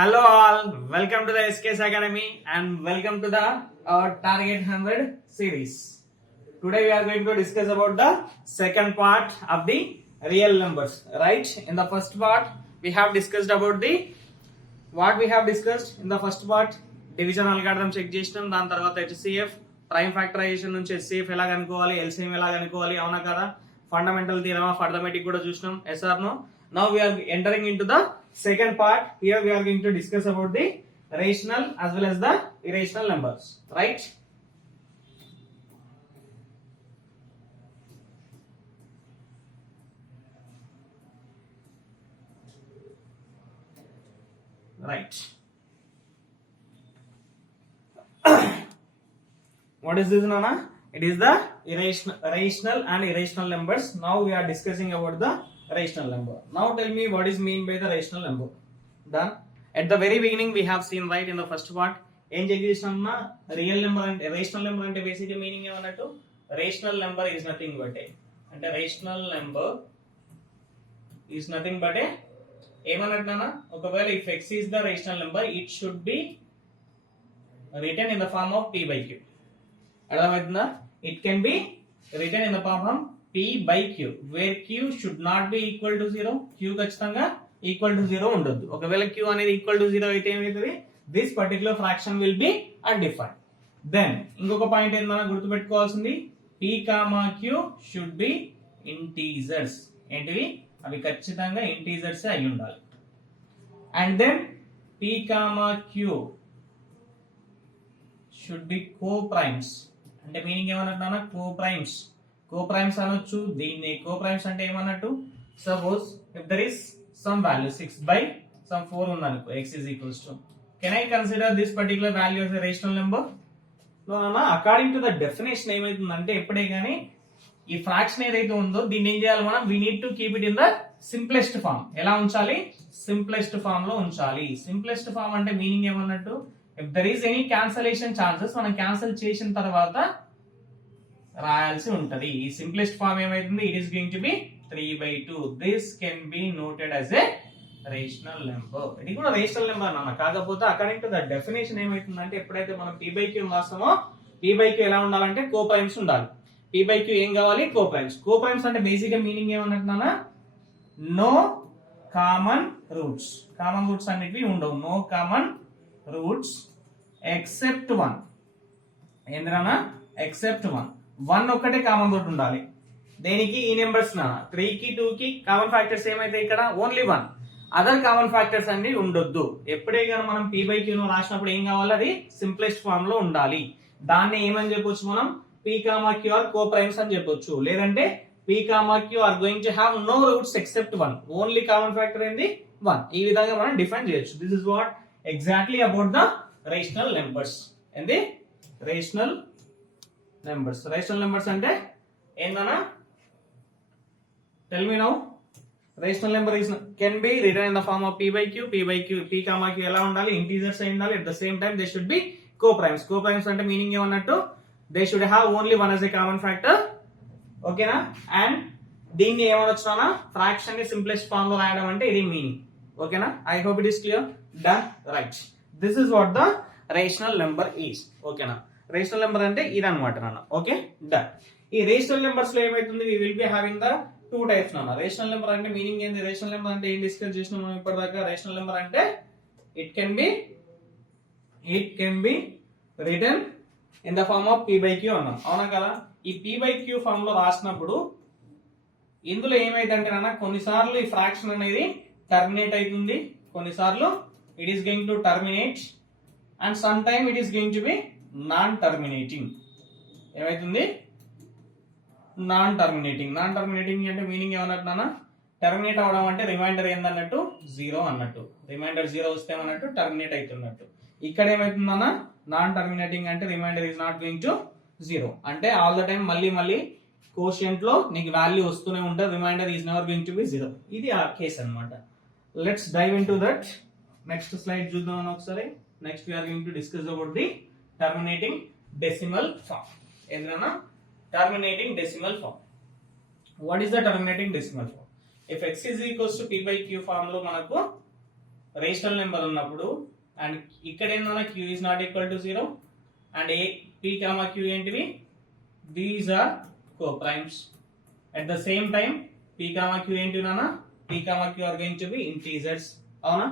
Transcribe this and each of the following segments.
Hello all, welcome to the SKS Academy and welcome to the Target 100 series. Today we are going to discuss about the second part of the real numbers, right? In the first part we have discussed about the what we have discussed in the first part, division algorithm check చేసినాం. దాని తర్వాత HCF prime factorisation నుంచి HCF ఎలా కనుక్కోవాలి, LCM ఎలా కనుక్కోవాలి, అవునా కదా, ఫండమెంటల్ థియరమ్ ఆఫ్ అర్థమెటిక్ కూడా చూసినాం. Yes or no? Now we are entering into the second part. Here we are going to discuss about the rational as well as the irrational numbers, right? Right. What is this, Nana? It is the rational and irrational numbers. Now we are discussing about the rational number. Now tell me what is mean by the rational number. Done. At the very beginning we have seen, right, in the first part ఏం check చేసినామన్నా, real number అంటే rational number అంటే basic meaning ఏమన్నట్టు, rational number is nothing but a, అంటే rational number is nothing but a ఏమన్నట్టున్నా, ఒకవేళ if X is the rational number it should be return in the form of p by q. అర్థమవుతుందా? ఇట్ can be return in the form of p by q where q should not be equal to 0. q ఖచ్చితంగా equal to 0 ఉండొద్దు. ఒకవేళ q అనేది equal to 0 అయితే ఏమవుతుంది, this particular fraction will be undefined. Then ఇంకొక point ఏంటన్నా గుర్తుపెట్టుకోవాల్సింది, p comma q should be integers. ఏంటివి అవి? ఖచ్చితంగా ఇంటీజర్స్ అయి ఉండాలి. And then p comma q should be co primes. అంటే మీనింగ్ ఏమన్నట్టు, కో ప్రైమ్స్. కో ప్రైమ్స్ అనొచ్చు దీన్ని. కో ప్రైమ్స్ అంటే ఏమన్నట్టు, suppose if there is some value 6 by some 4 ఉందనుకో, x is equals to, can I consider this particular value as a rational number? No, according to the definition ఏమైతుందంటే, ఎప్పుడే కానీ ఈ fraction ఏదైతే ఉందో దీన్ని ఏం చేయాలి మనం, we need to keep it in the simplest form. ఎలా ఉంచాలి? సింప్లెస్ట్ ఫామ్ లో ఉంచాలి. సింప్లెస్ట్ ఫామ్ అంటే మీనింగ్ ఏమన్నట్టు, if there is any cancellation chances మనం క్యాన్సిల్ చేసిన తర్వాత రాయాల్సి ఉంటది. ఈ సింప్లెస్ట్ ఫామ్ ఏమైతుంది, it is going to be 3/2. This can be noted as a rational number. ఇది కూడా రేషనల్ నెంబర్ అన్న, కాకపోతే అకార్డింగ్ టు ద డెఫినేషన్ ఏమైతుందంటే, ఎప్పుడైతే మనం p by q రాస్తామో p by q ఎలా ఉండాలంటే కో ప్రైమ్స్ ఉండాలి. p by q ఏం కావాలి, కో ప్రైమ్స్. కో ప్రైమ్స్ అంటే బేసిక్ గా మీనింగ్ ఏమన్నట్టున్నా, no common roots. Common roots అనేవి ఉండవు. No common roots except 1. ఏంద్రనా? ఎక్సెప్ట్ 1. 1 ఒక్కటే కామన్ రూట్ ఉండాలి. దేనికి? ఈ నెంబర్స్ 3 కి 2 కి కామన్ ఫ్యాక్టర్స్ ఏమైతే ఇక్కడ ఓన్లీ 1. అదర్ కామన్ ఫ్యాక్టర్స్ అన్ని ఉండొద్దు. ఎప్పుడే కానీ మనం p by q ను రాసినప్పుడు ఏం కావాలి, అది సింప్లెస్ట్ ఫామ్ లో ఉండాలి. దాన్ని ఏమని చెప్పొచ్చు మనం, p, q are co primes అని చెప్పొచ్చు. లేదంటే p, q are going to have no roots except 1. Only common factor ఏంది, 1. ఈ విధంగా మనం డిఫైన్ చేయొచ్చు. This is what exactly about the rational numbers. ఏంది రేషనల్ నెంబర్స్. రేషనల్ నెంబర్స్ అంటే ఏందన్నా, tell me now. Rational number is can B return in the form of p by q. p, q ఎలా ఉండాలి, integers అయి ఉండాలి. At the same time they should be co primes. Co primes అంటే meaning ఏమన్నట్టు, they should have only 1 as a common factor. ఓకేనా? And దీన్ని ఏమనొచ్చునా, fraction ని సింప్లెస్ట్ ఫార్మ్ లో రాయడం అంటే ఇది మీనింగ్. ఓకేనా? I hope it is clear. Done. Right. This is what the rational number is. ఓకేనా? రేషనల్ నెంబర్ అంటే ఇది అనమాట నాన్న. Okay, done. ఈ రేషనల్ నెంబర్స్ లో ఏమైతుంది, we will be having the 2 types నాన్న. రేషనల్ నెంబర్ అంటే మీనింగ్ ఏంది, రేషనల్ నెంబర్ అంటే ఏం డిస్కస్ చేసినాం మనం ఇప్పటిదాకా. రేషనల్ నెంబర్ అంటే it can be return in the form of p by q అన్నాం, అవునా కదా. ఈ p by q ఫార్మ్ లో రాసినప్పుడు ఇందులో ఏమైందంటే నాన్న, కొన్నిసార్లు ఈ ఫ్రాక్షన్ అనేది టర్మినేట్ అవుతుంది, కొన్నిసార్లు it is going to terminate, and some time it is going to B non terminating. ఏమైతుంది, నాన్ టర్మినేటింగ్. నాన్ టర్మినేటింగ్ అంటే మీనింగ్ ఏమన్నట్టున్నా, టర్మినేట్ అవడం అంటే రిమైండర్ ఏందన్నట్టు, 0 అన్నట్టు. రిమైండర్ 0 వస్తే ఏమన్నట్టు, టర్మినేట్ అవుతున్నట్టు. ఇక్కడ ఏమైతుందన్నా, నాన్ టర్మినేటింగ్ అంటే remainder is not going to 0. అంటే ఆల్ ద టైమ్ మళ్ళీ కోషియంట్ లో నీకు వాల్యూ వస్తూనే ఉంటుంది, remainder is never going to be 0. ఇది ఆ కేస్ అన్నమాట. Let's dive in to that. Next slide చూద్దాం ఒకసారి. Next we are going to discuss about the terminating decimal form. ఏంటన్నా, terminating decimal form. What is the terminating decimal form? If x is equals to p by q form లో మనకు rational number ఉన్నప్పుడు and ఇక్కడ ఏంటన్నా q is not equal to 0 and p, q ఏంటివి these are co-primes. At the same time p, q ఏంటి నాన్న p, q are going to be integers. అవునా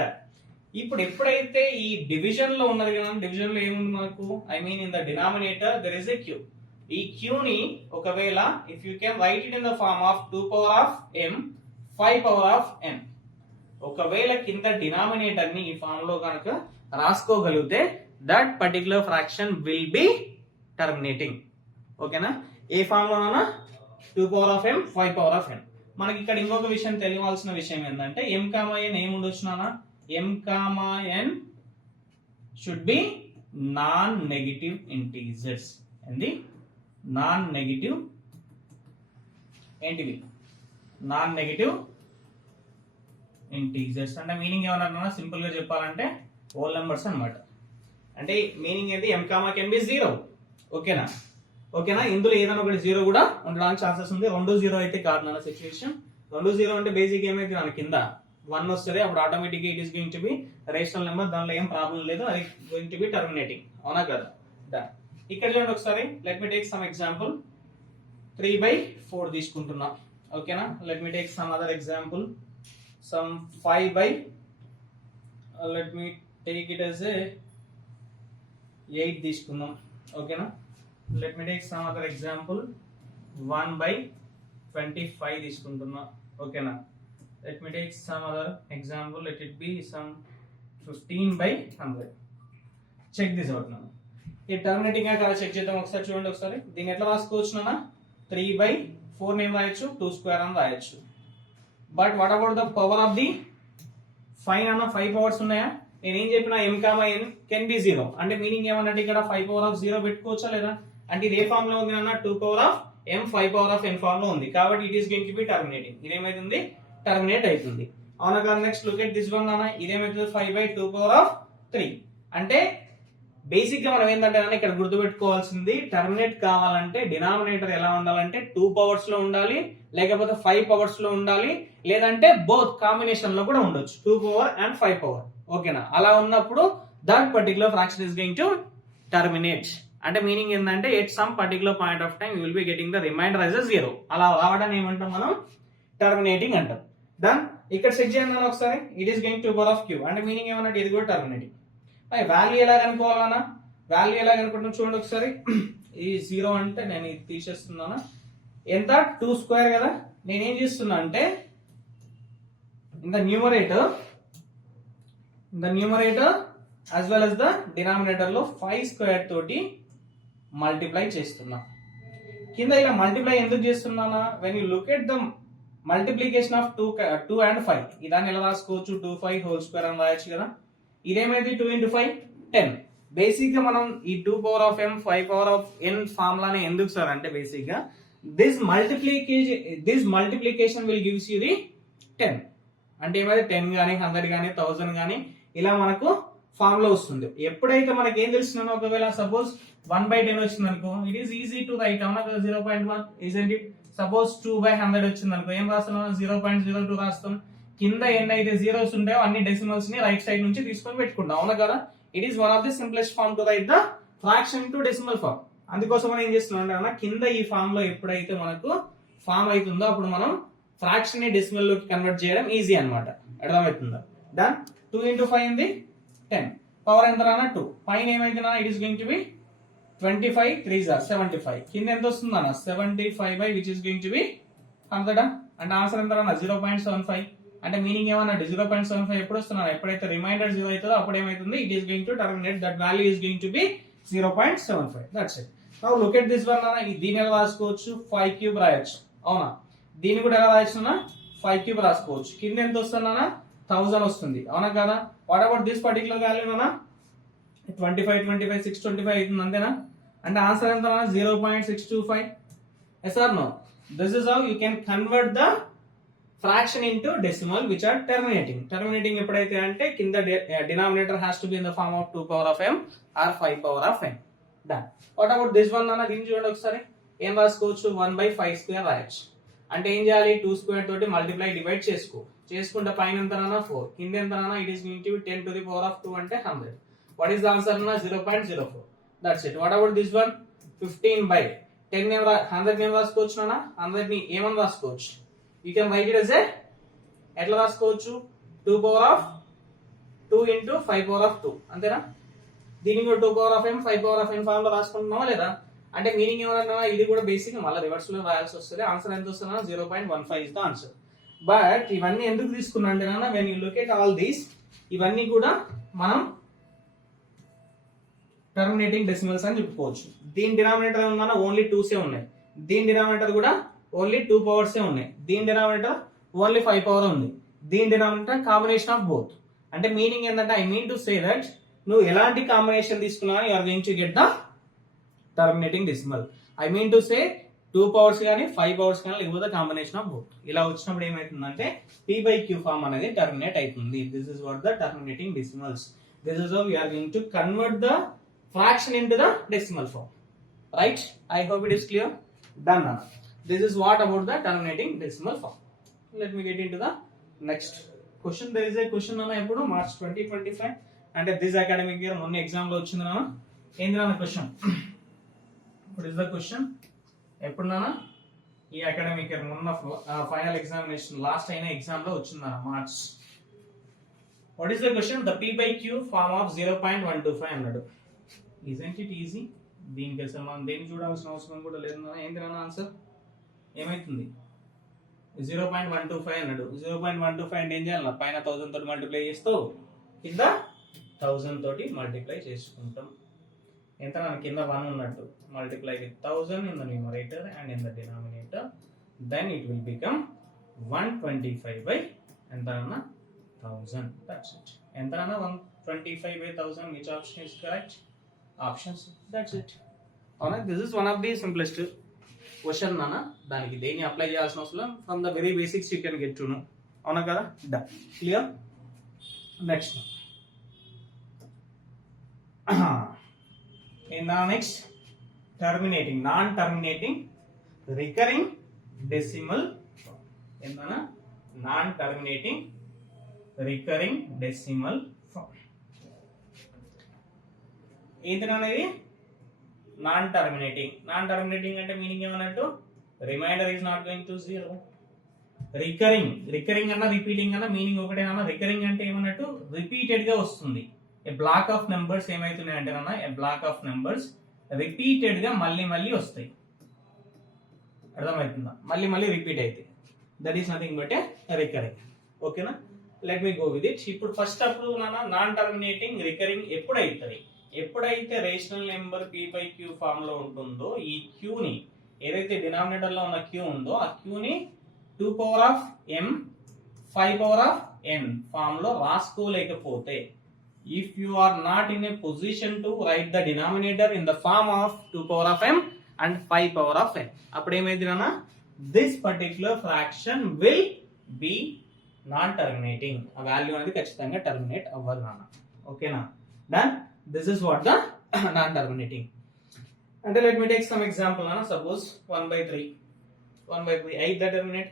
done. ఇప్పుడు ఎప్పుడైతే ఈ డివిజన్ లో ఉన్నది కదా, డివిజన్ లో ఏముంది మనకు, I mean in the denominator there is a q. ఈ q ని ఒకవేళ if you can write it in the form of 2 power of m 5 power of n, ఒకవేళ కింద డినామినేటర్ ని ఈ ఫామ్ లో కనుక రాసుకోగలిగితే that particular fraction will be terminating. ఓకేనా, ఏ ఫామ్ లోనైనా 2 power of m 5 power of n. మనకి ఇక్కడ ఇంకొక విషయం తెలియవలసిన విషయం ఏంటంటే m, n ఏముండొచ్చు నాన్న, m, n should be non-negative integers. ఏంది non-negative ఏంటివి non-negative ఇంటీజర్స్. అంటే మీనింగ్ ఏమన్నా సింపుల్ గా చెప్పాలంటే హోల్ నెంబర్స్ అన్నమాట. అంటే మీనింగ్ ఏంటి, m, n బి 0. ఓకేనా, ఓకేనా, ఇందులో ఏదైనా ఒకటి 0 కూడా ఉండడానికి ఛాన్సెస్ ఉంది. 2 0 అయితే కాదు నా సిచ్యువేషన్. 2 0 అంటే బేసిక్ ఏమైతే దాని కింద 1 వస్తుంది, అప్పుడు ఆటోమేటిక్ గా it is going to be rational number, దానిలో ఏం ప్రాబ్లం లేదు, అది గోయింగ్ టు బి టర్మినేటింగ్. అవునా కదా. ఇక్కడ చూడండి ఒకసారి, let me take some example. 3/4 తీసుకుంటున్నా. ఓకేనా, let me take some other example. Some 5 by let me take it as a 8 తీసుకుందాం. ఓకేనా, let me take some other example. 1/25 తీసుకుంటున్నా. ఓకేనా, let me take some other example. Let it be some 15/100. Check this out నాన్న. ఈ terminating గా కదా check చేద్దాం ఒకసారి. చూడండి ఒకసారి, దీన్ని ఎట్లా రాసుకోవచ్చు నాన్న, 3/4 నేమ్ రాయొచ్చు, 2 square అని రాయొచ్చు. But what about the power of the 5 అన్న 5 పవర్స్ ఉన్నాయా? నేను ఏం చెప్పిన m, n కెన్ బి 0 అంటే మీనింగ్ ఏమన్నట్టు ఇక్కడ 5 power of 0 పెట్టుకోవచ్చా లేదా? అంటే ఇది ఏ ఫామ్ లో ఉంది అన్న, 2 power of m 5 power of n form లో ఉంది, కాబట్టి it is going to be terminating. ఇదేమైతుంది, టర్మినేట్ అవుతుంది. అవునా కదా. Next look at this one అన్న, ఇదేమైతుంది 5/2 power of 3. అంటే బేసిక్ గా మనం ఏంటంటే ఇక్కడ గుర్తుపెట్టుకోవాల్సింది, టర్మినేట్ కావాలంటే డినామినేటర్ ఎలా ఉండాలంటే 2 powers లో ఉండాలి, లేకపోతే 5 powers లో ఉండాలి, లేదంటే బోత్ కాంబినేషన్ లో కూడా ఉండొచ్చు, 2 power and 5 power. ఓకేనా, అలా ఉన్నప్పుడు that particular fraction is going to terminate. అంటే మీనింగ్ ఏంటంటే at some particular point of time you will be getting the remainder as 0. అలా రావడాన్ని ఏమంటాం మనం, టర్మినేటింగ్ అంటాం. దెన్ ఇక్కడ చెక్ చేయండి ఒకసారి, it is going to power of q అంటే మీనింగ్ ఏమన్నట్టు ఇది కూడా టర్మినేటింగ్. వాల్యూ ఎలా కనుక్కోవాలన్నా, వాల్యూ ఎలా కనుక్కుంటున్నా చూడండి ఒకసారి. ఈ 0 అంటే నేను ఇది తీసేస్తున్నాను, ఎంత 2 square కదా. నేనేం చేస్తున్నా అంటే in the numerator as well as the denominator లో 5 square తోటి మల్టిప్లై చేస్తున్నా. కింద ఇలా మల్టిప్లై ఎందుకు చేస్తున్నానా, when you look at the multiplication of 2 and 5, ఇదాన్ని ఎలా రాసుకోవచ్చు, 2/5 హోల్ స్క్వేర్ అని రాయొచ్చు కదా. ఇదేమైంది 2 into 5 10. బేసిక్ గా మనం ఈ 2 power of m 5 power of n ఫార్ములానే ఎందుకు సార్ అంటే, బేసిక్ గా this multiplication will gives you the 10. అంటే ఏమైతే 10 గానీ 100 గానీ 1000 గానీ ఇలా మనకు ఫామ్ లో వస్తుంది. ఎప్పుడైతే మనకి ఏం తెలుస్తున్నానో, ఒకవేళ సపోజ్ 1/10 వచ్చింది అనుకో, it is easy to right. అవునా కదా, 0.1 isn't it. సపోజ్ 2/100 వచ్చింది అనుకో, ఏం రాస్తున్నాం, 0.02 రాస్తాం. కింద ఎన్ని అయితే జీరోస్ ఉంటాయో అన్ని డెసిమల్స్ ని రైట్ సైడ్ నుంచి తీసుకొని పెట్టుకుంటాం. అవునా కదా. It is one of the simplest form to write the fraction to decimal form. అందుకోసం మనం ఏం చేస్తున్నాం అంటే కింద ఈ ఫామ్ లో ఎప్పుడైతే మనకు ఫామ్ అవుతుందో అప్పుడు మనం ఫ్రాక్షన్ ని డెసిమల్ లోకి కన్వర్ట్ చేయడం ఈజీ అన్నమాట. అర్థమవుతుందా. డన్. 2 into 5 ఉంది 10. పవర్ ఎంత రానా 2. పైన ఏమైంది నా, it is going to B 25 3s are 75. కింద ఎంత వస్తుంది అన్న 75 by which is going to be 100. అంటే ఆన్సర్ ఎంత రానా 0.75. అంటే మీనింగ్ ఏమన్నా 0.75 ఎప్పుడు వస్తున్నా, ఎప్పుడైతే రిమైండర్ 0 అవుతుందో అప్పుడు ఏమైతుంది, it is going to terminate, that value is going to B 0.75. That's it. Now look at this one అన్న, దీని ఎలా రాసుకోవచ్చు 5 cube రాయొచ్చు. అవునా, దీన్ని కూడా ఎలా రాయొచ్చు 5 cube రాసుకోవచ్చు. కింద ఎంత వస్తుందన్నా 1000 వస్తుంది. అవునా కదా. What about this particular value అన్న 25 25 625 అవుతుంది అంతేనా. అంటే ఆన్సర్ ఎంత 0.625. yes or no. This is how you can convert the fraction into decimal which are terminating. Terminating ఎప్పుడైతే అంటే కింద denominator has to be in the form of 2 power of m or 5 power of n. Done. What about this one అన్న, దీన్ని చూడండి ఒకసారి. ఏం రాసుకోవచ్చు 1/5 square రాయొచ్చు. అంటే ఏం చేయాలి 2 square తోటి మల్టిప్లై డివైడ్ చేసుకో. చేసుకుంటే పైన ఎంతనా 4, కింద ఎంతనా it is going to be 10 to the power of 2 అంటే 100. వాట్ ఈస్ ద ఆన్సర్ అన్న 0.04. That's it. What about this one 15 by 10 ని 100 ని రాసుకోవచ్చు నాన్న, 100 ని ఏమని రాసుకోవచ్చు, you can write it as a ఎట్లా రాసుకోవచ్చు 2 power of 2 into 5 power of 2 అంతేనా. దీన్ని కూడా 2 power of m 5 power of n form లో రాసుకుంటున్నామా లేదా అంటే మీనింగ్ ఏమన్నా ఇది కూడా బేసిక్ మళ్ళీ రివర్స్ లో రాయాల్సి వస్తుంది. ఆన్సర్ ఎంత వస్తుందా 0.15 ఇస్ ద ఆన్సర్. బట్ ఇవన్నీ ఎందుకు తీసుకున్నా అంటే నాన్న when you look at all these ఇవన్నీ కూడా మనం టర్మినేటింగ్ డెసిమల్స్ అని చెప్పుకోవచ్చు. దీని డినామినేటర్ ఉందన్న ఓన్లీ 2s ఉన్నాయి, దీని డినామినేటర్ కూడా ఓన్లీ 2 powers ఉన్నాయి, దీని డినామినేటర్ ఓన్లీ 5 power ఉంది, దీని డినామినేటర్ కాంబినేషన్ ఆఫ్ బోత్. అంటే మీనింగ్ ఏంటంటే I mean to say that నువ్వు ఎలాంటి కాంబినేషన్ తీసుకున్నా you are going to get the terminating decimal. I mean to say 2 powers కానీ 5 powers కానీ లేకపోతే కాంబినేషన్ ఆఫ్ బోత్. ఇలా వచ్చినప్పుడు ఏమైతుందంటే p/q ఫామ్ అనేది టర్మినేట్ అవుతుంది. This is what the terminating decimals. This is how we are going to convert the fraction into the decimal form, right? I hope it is clear. Done now. This is what about the terminating decimal form. Let me get into the next question. There is a question nana epudu March 2025 and this academic year మొన్న exam లో వచ్చింది నాన్న. ఏంది నాన్న question, what is the question? ఎప్పుడు నాన్న ఈ academic year మొన్న ఫైనల్ ఎగ్జామినేషన్ లాస్ట్ అయిన ఎగ్జామ్ లో వచ్చింది నాన్న March. What is the question? The p/q form of 0.125 అన్నాడు. Isn't it easy? దీనికి అసలు మనం దేన్ని చూడాల్సిన అవసరం కూడా లేదు. ఏంటి నాన్న ఆన్సర్ ఏమైతుంది 0.125 అన్నాడు. 0.125 అంటే ఏం చేయాలి, పైన 1000 తోటి మల్టిప్లై చేస్తూ కింద 1000 తోటి మల్టిప్లై చేసుకుంటాం. ఎంత నాన్న కింద 1 ఉన్నట్టు multiply with 1000 in the numerator and in the denominator, then it will become 125 by ఎంత నాన్న 1000. That's it. ఎంత నాన్న 125 by 1000. Which option is correct? Options. That's it. అవునా, this is one of the simplest question నాన్న. దానికి దేన్ని apply చేయాల్సిన అవసరం, from the very basics you can get to know. అవునా కదా, done, clear. Next next terminating non terminating recurring decimal. ఏంటన్నా non terminating recurring decimal form. ఏంటనేది non terminating. Non terminating అంటే మీనింగ్ ఏమన్నట్టు remainder is not going to 0. Recurring, recurring అన్న repeating అన్న meaning ఒకటేనా. Recurring అంటే ఏమన్నట్టు రిపీటెడ్ గా వస్తుంది. ఏ బ్లాక్ ఆఫ్ నెంబర్స్ ఏమైతున్నాయి అంటే నాన్న, a block of numbers repeated గా మళ్ళీ మళ్ళీ వస్తాయి. అర్థమవుతుందా, మళ్ళీ మళ్ళీ రిపీట్ అయితే that is nothing but a recurring. ఓకేనా, let me go with it. ఇప్పుడు ఫస్ట్ అప్పుడు నాన్న నాన్ టర్మినేటింగ్ రికరింగ్ ఎప్పుడు అవుతుంది, ఎప్పుడైతే రేషనల్ నెంబర్ p/q ఫామ్ లో ఉంటుందో ఈ q ని ఏదైతే డినామినేటర్ లో ఉన్న q ఉందో ఆ q ని 2 power of m 5 power of n form లో రాసుకోలేకపోతే, if you are not in a position to write the denominator in the form of 2 power of m and 5 power of n, అప్పుడు ఏమైంది నాన్న, this particular fraction will be non terminating. ఆ value అనేది ఖచ్చితంగా terminate అవ్వదు నాన్న. ఓకేనా, done. This is what the non-terminating. And let me take some example. Suppose 1/3. 1/3 8 terminate.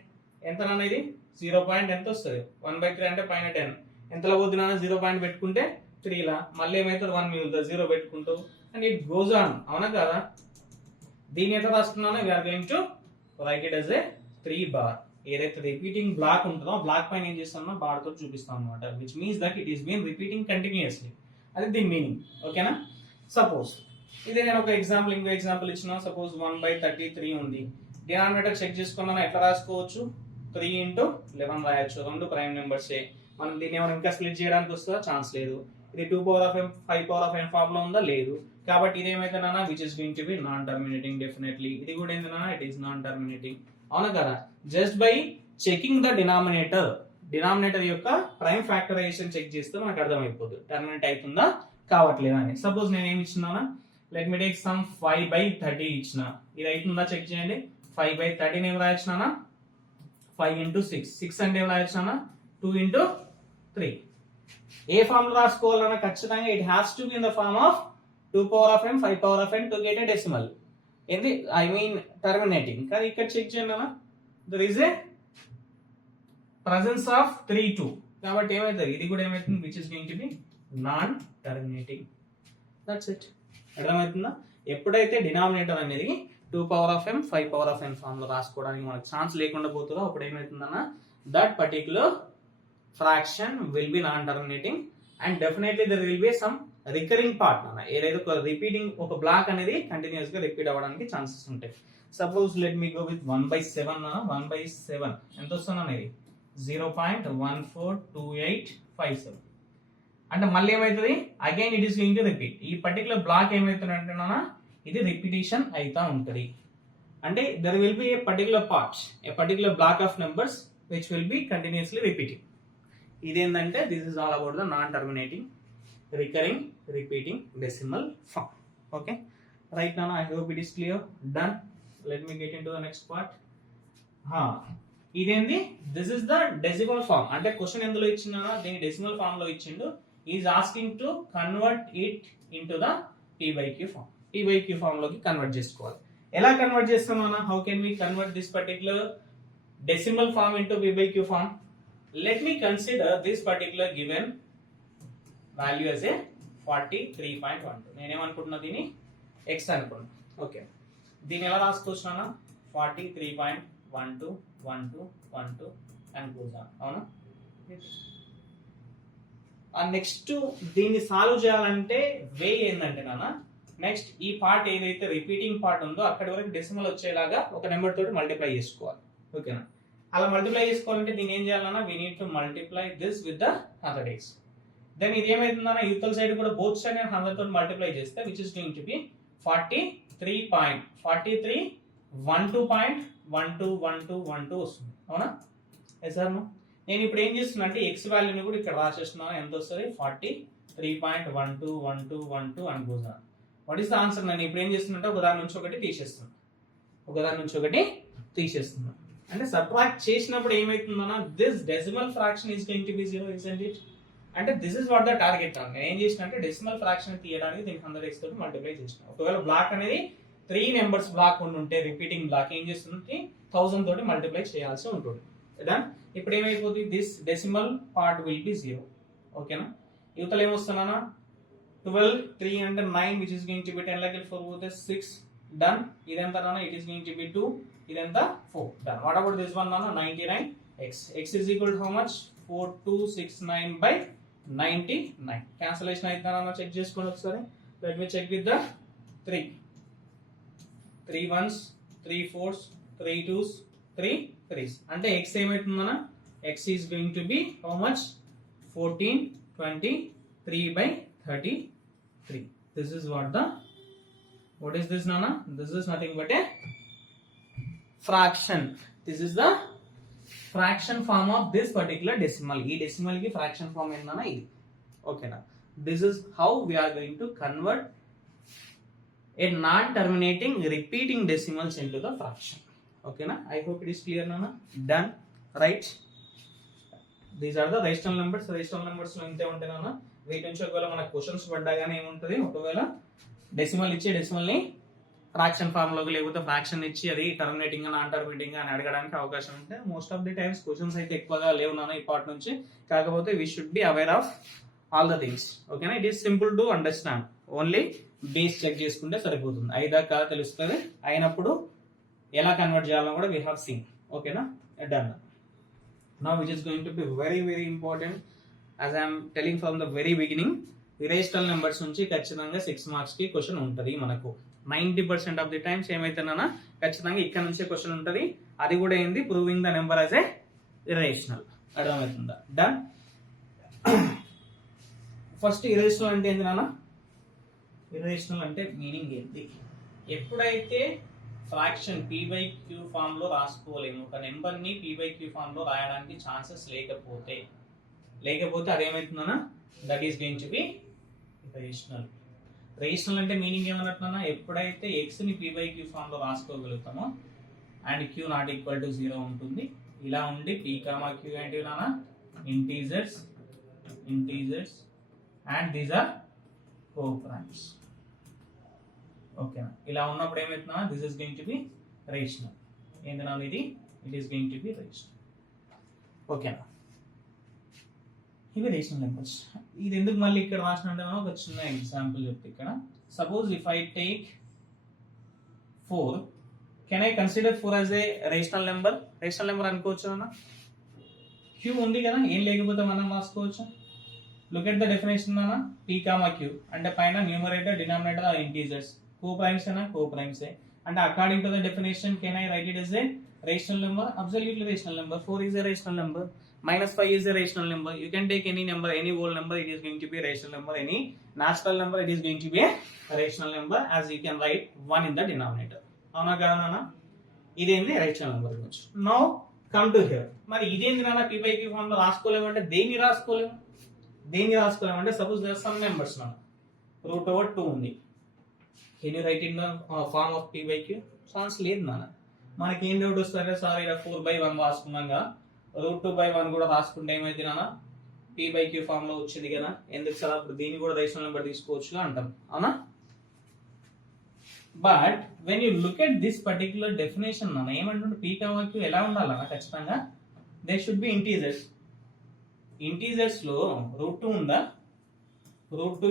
ఎంత నాన్న ఇది 0. ఎంత వస్తుంది 1/3 అంటే పైన 10 ఎంతలో పోతుంది నాన్న 0 పాయింట్ పెట్టుకుంటే 3 లా, మళ్ళీ ఏమైతుంది 1 మిగులుతుంది 0 పెట్టుకుంటూ, అండ్ ఇట్ గోస్ ఆన్. అవునా కదా, దీని ఎట్లా రాసుకున్నాను, we are going to write it as a 3 bar. ఏదైతే రిపీటింగ్ బ్లాక్ ఉంటుందో ఆ బ్లాక్ పైన ఏం చేస్తామో బార్ తో చూపిస్తాం అనమాట, which means that it is been repeating continuously. అది దీని మీనింగ్. ఓకేనా, సపోజ్ ఇదే నేను ఒక ఎగ్జాంపుల్ ఇంకో ఎగ్జాంపుల్ ఇచ్చిన. సపోజ్ 1/33 ఉంది. డినామినేటర్ చెక్ చేసుకున్నాను, ఎట్లా రాసుకోవచ్చు 3 into 11 రాయొచ్చు. రెండు ప్రైమ్ నెంబర్స్. మనం దీన్ని ఏమైనా ఇంకా స్ప్లిట్ చేయడానికి వస్తుందా, ఛాన్స్ లేదు. ఇది 2 power of m 5 power of n form లో ఉందా, లేదు. కాబట్టి ఇది ఏమైతే నాన్న which is going to B non terminating definitely. ఇది కూడా ఏంది నాన్న, ఇట్ ఈస్ నాన్ టర్మినేటింగ్. అవునా కదా, just by checking the denominator, denominator యొక్క ప్రైమ్ ఫ్యాక్టరైజేషన్ చెక్ చేస్తే మనకు అర్థమైపోతుంది టర్మినేట్ అవుతుందా కావట్లేదా అని. సపోజ్ నేను ఏమి ఇచ్చినా, లెట్ మీ టేక్ సమ్ 5/30 ఇచ్చిన. ఇది అవుతుందా చెక్ చేయండి. 5/30 ఏం రాయొచ్చునా, 5 into 6. 6 అంటే ఏం రాయొచ్చునా, 2 into 3. ఏ ఫామ్ లో రాసుకోవాలన్నా ఖచ్చితంగా it has to be in the form of 2 power of m 5 power of n to get a decimal. ఏంది ఐ మీన్ టర్మినేటింగ్. కానీ ఇక్కడ చెక్ చేయండి అన్న, there is a presence of 3 2 కాబట్టి ఏమవుతుంది ఇది కూడా ఏమవుతుంది which is going to be non terminating. That's it. అర్థమవుతుందా? ఎప్పుడైతే డినామినేటర్ అనేది 2 power of m 5 power of n form లో రాసుకోవడానికి మనకు ఛాన్స్ లేకుండా పోతుందో అప్పుడు ఏమవుతుందన్న that particular fraction will be non terminating and definitely there will be some recurring part అన్న ఏదైతే ఒక రిపీటింగ్ ఒక బ్లాక్ అనేది కంటిన్యూస్ గా రిపీట్ అవ్వడానికి ఛాన్సెస్ ఉంటాయి. Suppose let me go with 1/7 1/7 ఎంత వస్తుంది అనేది 0.142857 అంటే మళ్ళీ ఏమవుతుంది again it is going to repeat. ఈ పర్టికులర్ బ్లాక్ ఏమవుతుంది అంటే ఇది రిపిటేషన్ అవుతా ఉంటుంది. అంటే there will be a particular part a particular block of numbers which will be continuously repeating. ఇదేంటంటే this is all about the non terminating recurring repeating decimal form. Okay right నాన్న, I hope it is clear. Done. Let me get into the next part. ఇదేంది this is the decimal form. అంటే question ఎందులో ఇచ్చిందా దీని decimal form లో ఇచ్చిండు. Is asking to convert it into the p/q form. p/q form లోకి convert చేసుకోవాలి. ఎలా కన్వర్ట్ చేస్తాం అన్న? How can we convert this particular decimal form into p/q form? Let me consider this particular given value as a 43.12. నేనేమనుకుంటున్నా దీన్ని x అనుకున్నా. Okay దీన్ని ఎలా రాసుకోవచ్చునా 43.12 అనుకుంటా. అవునా? నెక్స్ట్ దీన్ని సాల్వ్ చేయాలంటే వే ఏంటంటే నాన్న నెక్స్ట్ ఈ పార్ట్ ఏదైతే రిపీటింగ్ పార్ట్ ఉందో అక్కడి వరకు డెసిమల్ వచ్చేలాగా ఒక నెంబర్ తోటి మల్టిప్లై చేసుకోవాలి. ఓకేనా? అలా మల్టిప్లై చేసుకోవాలంటే దీన్ని ఏం చేయాలన్నా we need to multiply this with the 100x. Then ఇది ఏమైతుందన్నా యూతల్ సైడ్ కూడా బోత్ సైడ్ 100 తోటి మల్టిప్లై చేస్తే which is going to be 43.12.1212 వస్తుంది. అవునా? Yes sir. నేను ఇప్పుడు ఏం చేస్తున్నా అంటే ఎక్స్ వాల్యూని కూడా ఇక్కడ రాసేస్తున్నాను. ఎంత వస్తుంది 43.121212 అనుకుంటున్నాను. What is the answer? నేను ఇప్పుడు ఏం చేస్తున్నా ఒక దాని నుంచి ఒకటి తీసేస్తున్నాను. అంటే సబ్ట్రాక్ట్ చేసినప్పుడు ఏమైతుందన్నా this decimal fraction is going to be 0 isn't it? అంటే this is what the target. నేను ఏం చేసిన అంటే డెసిమల్ ఫ్రాక్షన్ తీయడానికి దీనికి 100x తోటి మల్టిప్లై చేసిన. ఒకవేళ బ్లాక్ అనేది 3 నెంబర్స్ బ్లాక్ ఉంటే రిపీటింగ్ బ్లాక్ ఏం చేస్తుంది 1000 తోటి మల్టిప్లై చేయాల్సి ఉంటుంది. డన్. ఇప్పుడు ఏమైపోతుంది this decimal part will be 0. ఓకేనా? యువతలు ఏమొస్తున్నానా 12 3 అంటే 9 which is going to be 10 like 4 పోతే 6. డన్. ఇదంతా నానా it is going to be 2. ఇదంతా 4. Done. What about this one నానా 99x. x is equal to how much 4269/99. Cancellation అయితే నానా చెక్ చేసుకోండి ఒకసారి. Let me check with the 3 1s 3 4s 3 2s 3 3s అంటే x ఏమైతుందనా x is going to be how much 1423/33. this is what is this nana? This is nothing but a fraction. This is the fraction form of this particular decimal. ఈ decimal కి fraction form ఏందన్నా ఇది. ఓకేనా? This is how we are going to convert a non-terminating repeating decimals into the fraction. Okay na? I hope it is clear nana. Done. Right. These are the rational numbers. Rational numbers లో ఇంతే ఉంటాయి నాన్న. వీటి నుంచి ఒకవేళ మనకు questions పడ్డాగానే ఏముంటది ఒకవేళ డెసిమల్ ఇచ్చి డెసిమల్ ని ఫ్రాక్షన్ ఫార్మ్ లోకి లేకపోతే ఫ్రాక్షన్ ఇచ్చి అది టర్మినేటింగ్ గా నాన్ టర్మినేటింగ్ గా అని అడగడానికి అవకాశం ఉంటే most of the times questions అయితే ఎక్కువగా లేవు నాన్న ఈ పార్ట్ నుంచి. కాకపోతే we should be aware of all the things. ఓకేనా? It is simple to understand. Only base check చేసుకుంటే సరిపోతుంది. అయిదా కాదా తెలుస్తుంది. అయినప్పుడు ఎలా కన్వర్ట్ చేయాలో కూడా వీ హావ్ సీన్. ఓకేనా? Done. Now which is going to be very very important as I am telling from the very beginning, irrational numbers నుంచి ఖచ్చితంగా 6 మార్క్స్ కి క్వశ్చన్ ఉంటది మనకు. 90% ఆఫ్ ది టైమ్స్ ఏమైతేనా ఖచ్చితంగా ఇక్కడ నుంచే క్వశ్చన్ ఉంటది. అది కూడా ఏంది proving the number as a irrational. అర్థమవుతుందా? డన్. ఫస్ట్ ఇర్రేషనల్ అంటే ఏంది నాన్న? ఇర్రేషనల్ అంటే మీనింగ్ ఏంటి? ఎప్పుడైతే ఫ్రాక్షన్ p/q ఫామ్ లో రాసుకోలేము, ఒక నెంబర్ ని p/q ఫామ్ లో రాయడానికి ఛాన్సెస్ లేకపోతే అదేమైతుందన్నా that is going to be rational. Rational అంటే మీనింగ్ ఏమన్నట్టున్నా ఎప్పుడైతే x ని p/q ఫామ్ లో రాసుకోగలుగుతామో and q not equal to 0 ఉంటుంది. ఇలా ఉండి p, q ఏంటి నాన్న integers and these are coprimes. ఓకేనా? ఇలా ఉన్నప్పుడు ఏమవుతుందా this is going to be rational. ఏంటన్నా ఇది? It is going to be rational. ఓకేనా, ఇవి రేషనల్ నెంబర్స్. ఇది ఎందుకు మళ్ళీ ఇక్కడ రాసిన ఒక చిన్న ఎగ్జాంపుల్ చెప్తే, ఇక్కడ suppose if I take 4, can I consider 4 as a rational number? Rational number అనుకోవచ్చు అన్న. క్యూ ఉంది కదా, ఏం లేకపోతే మనం రాసుకోవచ్చు. లుక్ ఎట్ ద డెఫినేషన్ అన్న, పీ కామా క్యూ అంటే పైన numerator denominator are integers. Co primes అయినా కో ప్రైమ్స్ అంటే according to the definition can I write it as a rational number? Absolutely rational number. 4 is a rational number. -5 is a rational number. You can take any number, any whole number, it is going to be a rational number. Any natural number, it is going to be a rational number, as you can write 1 in the denominator. అవునా కదా నాన్న, ఇదేంది rational number గురించి. Now come to hear. మరి ఇదేంది నాన్న p by q form లో రాసుకోలేమంటే దేన్ని రాసుకోలేమంటే సపోజ్ దేర్ సమ్ నెంబర్స్ నాన్న, √2 ఉంది. Can you write in the form of p by q? Chance లేదు నాన్న. మనకి ఏం డౌట్ వస్తుంది, సార్ ఇక్కడ 4/1 రాసుకున్నాం కదా, √2/1 కూడా రాసుకుంటే ఏమైంది నాన్న, p by q ఫామ్ లో వచ్చింది కదా, ఎందుకు సార్ అప్పుడు దీన్ని కూడా రేషనల్ నెంబర్ తీసుకోవచ్చు అంటాం, అవునా? But when you look at this particular definition నాన్న, ఏమంటుంటే p, q ఎలా ఉండాలన్నా ఖచ్చితంగా they should be integers. Integers లో √2 ఉందా? √2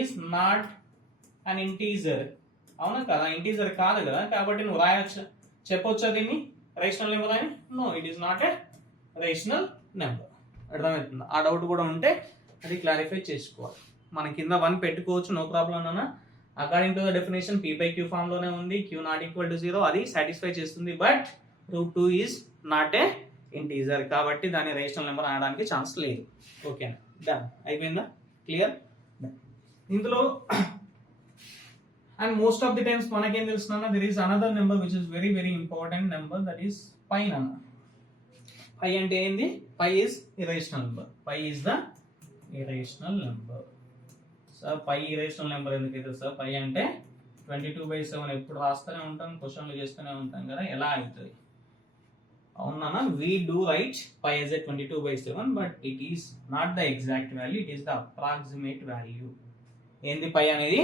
ఈస్ నాట్ అన్ ఇంటీజర్, అవునా కదా? ఇంటీజర్ కాదు కదా, కాబట్టి నువ్వు రాయొచ్చు, చెప్పొచ్చా దీన్ని రేషనల్ నెంబర్ అని? No, it is not a rational number. అర్థమవుతుందా? ఆ డౌట్ కూడా ఉంటే అది క్లారిఫై చేసుకోవాలి. మన కింద 1 పెట్టుకోవచ్చు, నో ప్రాబ్లం అన్న. According to the definition p by q form లోనే ఉంది, q నాట్ ఈక్వల్ టు 0, అది సాటిస్ఫై చేస్తుంది. But √2 is not A integer, కాబట్టి దాన్ని రేషనల్ నెంబర్ అనడానికి ఛాన్స్ లేదు. ఓకేనా, డన్, అయిపోయిందా? క్లియర్? ఇందులో and most of the times మనకేం తెలుసుకున్నా, there is another number which is very very important number, that is pi అన్న. pi అంటే ఏంది? pi is irrational number. pi is the irrational number. So pi irrational number ఎందుకైతే sir, pi అంటే 22/7 ఎప్పుడు రాస్తూనే ఉంటాం, క్వశ్చన్లు చేస్తూనే ఉంటాం కదా, ఎలా అవుతుంది? అవునా, we do write pi as a 22/7, but it is not the exact value, it is the approximate value. ఏంది pi అనేది?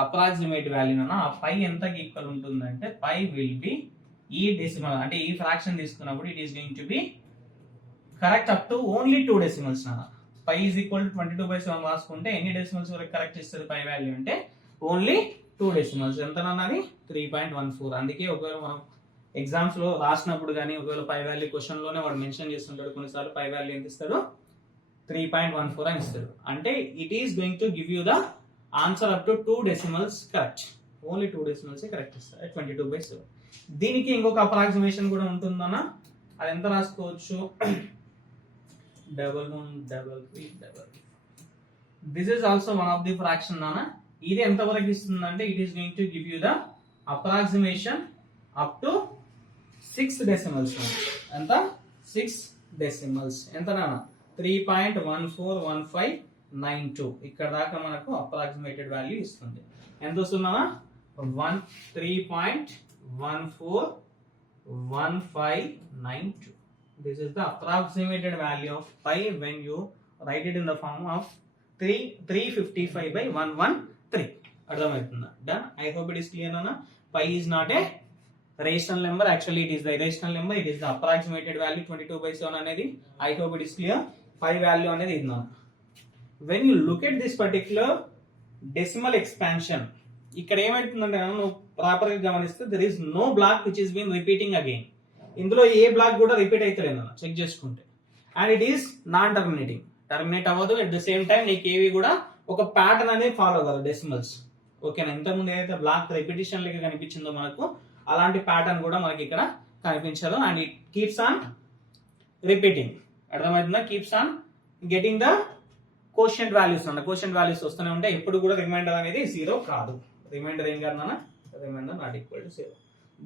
అప్రాక్సిమేట్ వాల్యూ అన్న. ఆ పై ఎంతకి ఈక్వల్ ఉంటుందంటే పై విల్ బి ఈ డెసిమల్, అంటే ఈ ఫ్రాక్షన్ తీసుకున్నప్పుడు it is going to B correct up to only 2 decimals అన్న. పై ఈజ్ ఈక్వల్ టు 22/7 రాసుకుంటే ఎన్ని డెసిమల్స్ వరకు కరెక్ట్ ఇస్తుంది పై వాల్యూ అంటే? Only 2 decimals. ఎంతనన్నది? 3.14. అందుకే ఒకవేళ మనం ఎగ్జామ్స్ లో రాసినప్పుడు కానీ ఒకవేళ పై వాల్యూ క్వశ్చన్ లోనే వాడు మెన్షన్ చేస్తుంటాడు, కొన్నిసార్లు పై వాల్యూ ఎంత ఇస్తాడు? 3.14 అని ఇస్తాడు. అంటే it is going to give you the answer up to 2 decimals correct. Only 2 decimals correct ఇస్తారు 22/7. దీనికి ఇంకొక అప్రాక్సిమేషన్ కూడా ఉంటుందన్న, అది ఎంత రాసుకోవచ్చు? 1133. This is also one of the fraction అన్న. ఇది ఎంత వరకు ఇస్తుందంటే it is going to give you the approximation up to 6 decimals. ఎంత? 6 డెసిమల్స్. ఎంత నాన్న? 3.141592. ఇక్కడ దాకా మనకు అప్రాక్సిమేటెడ్ వాల్యూ ఇస్తుంది. ఎంత వస్తుందా? 3.141592. This is the approximated value of pi when you write it in the form of 355/113. అర్థమవుతుందా? Done. I hope it is clear na. Pi is not a rational number, actually it is the irrational number, it is the approximated value 22/7 అనేది. I hope it is clear. Pi value అనేది ఇది నా. When you look at this particular decimal expansion, ఇక్కడ ఏమైతుందంటే నువ్వు proper గా గమనిస్తే there is no block which is been repeating again. ఇందులో ఏ బ్లాక్ కూడా రిపీట్ అవుతలేదు అన్న, చెక్ చేసుకుంటే. And it is non terminating, terminate అవ్వదు. అట్ ద సేమ్ టైం నీకు ఏవి కూడా ఒక ప్యాటర్న్ అనేది ఫాలో అవ్వదు డెసిమల్స్. ఓకేనా? ఇంతకుముందు ఏదైతే బ్లాక్ రిపిటేషన్ లెక్క కనిపించిందో మనకు, అలాంటి ప్యాటర్న్ కూడా మనకి ఇక్కడ కనిపించదు. And it keeps on repeating. అర్థమవుతుందా? Keeps on getting the quotient values అన్న. కోషియంట్ వాల్యూస్ వస్తూనే ఉంటాయి. ఎప్పుడు కూడా రిమైండర్ అనేది 0 కాదు. రిమైండర్ ఏం కాదు నాన్న, remainder not equal to 0.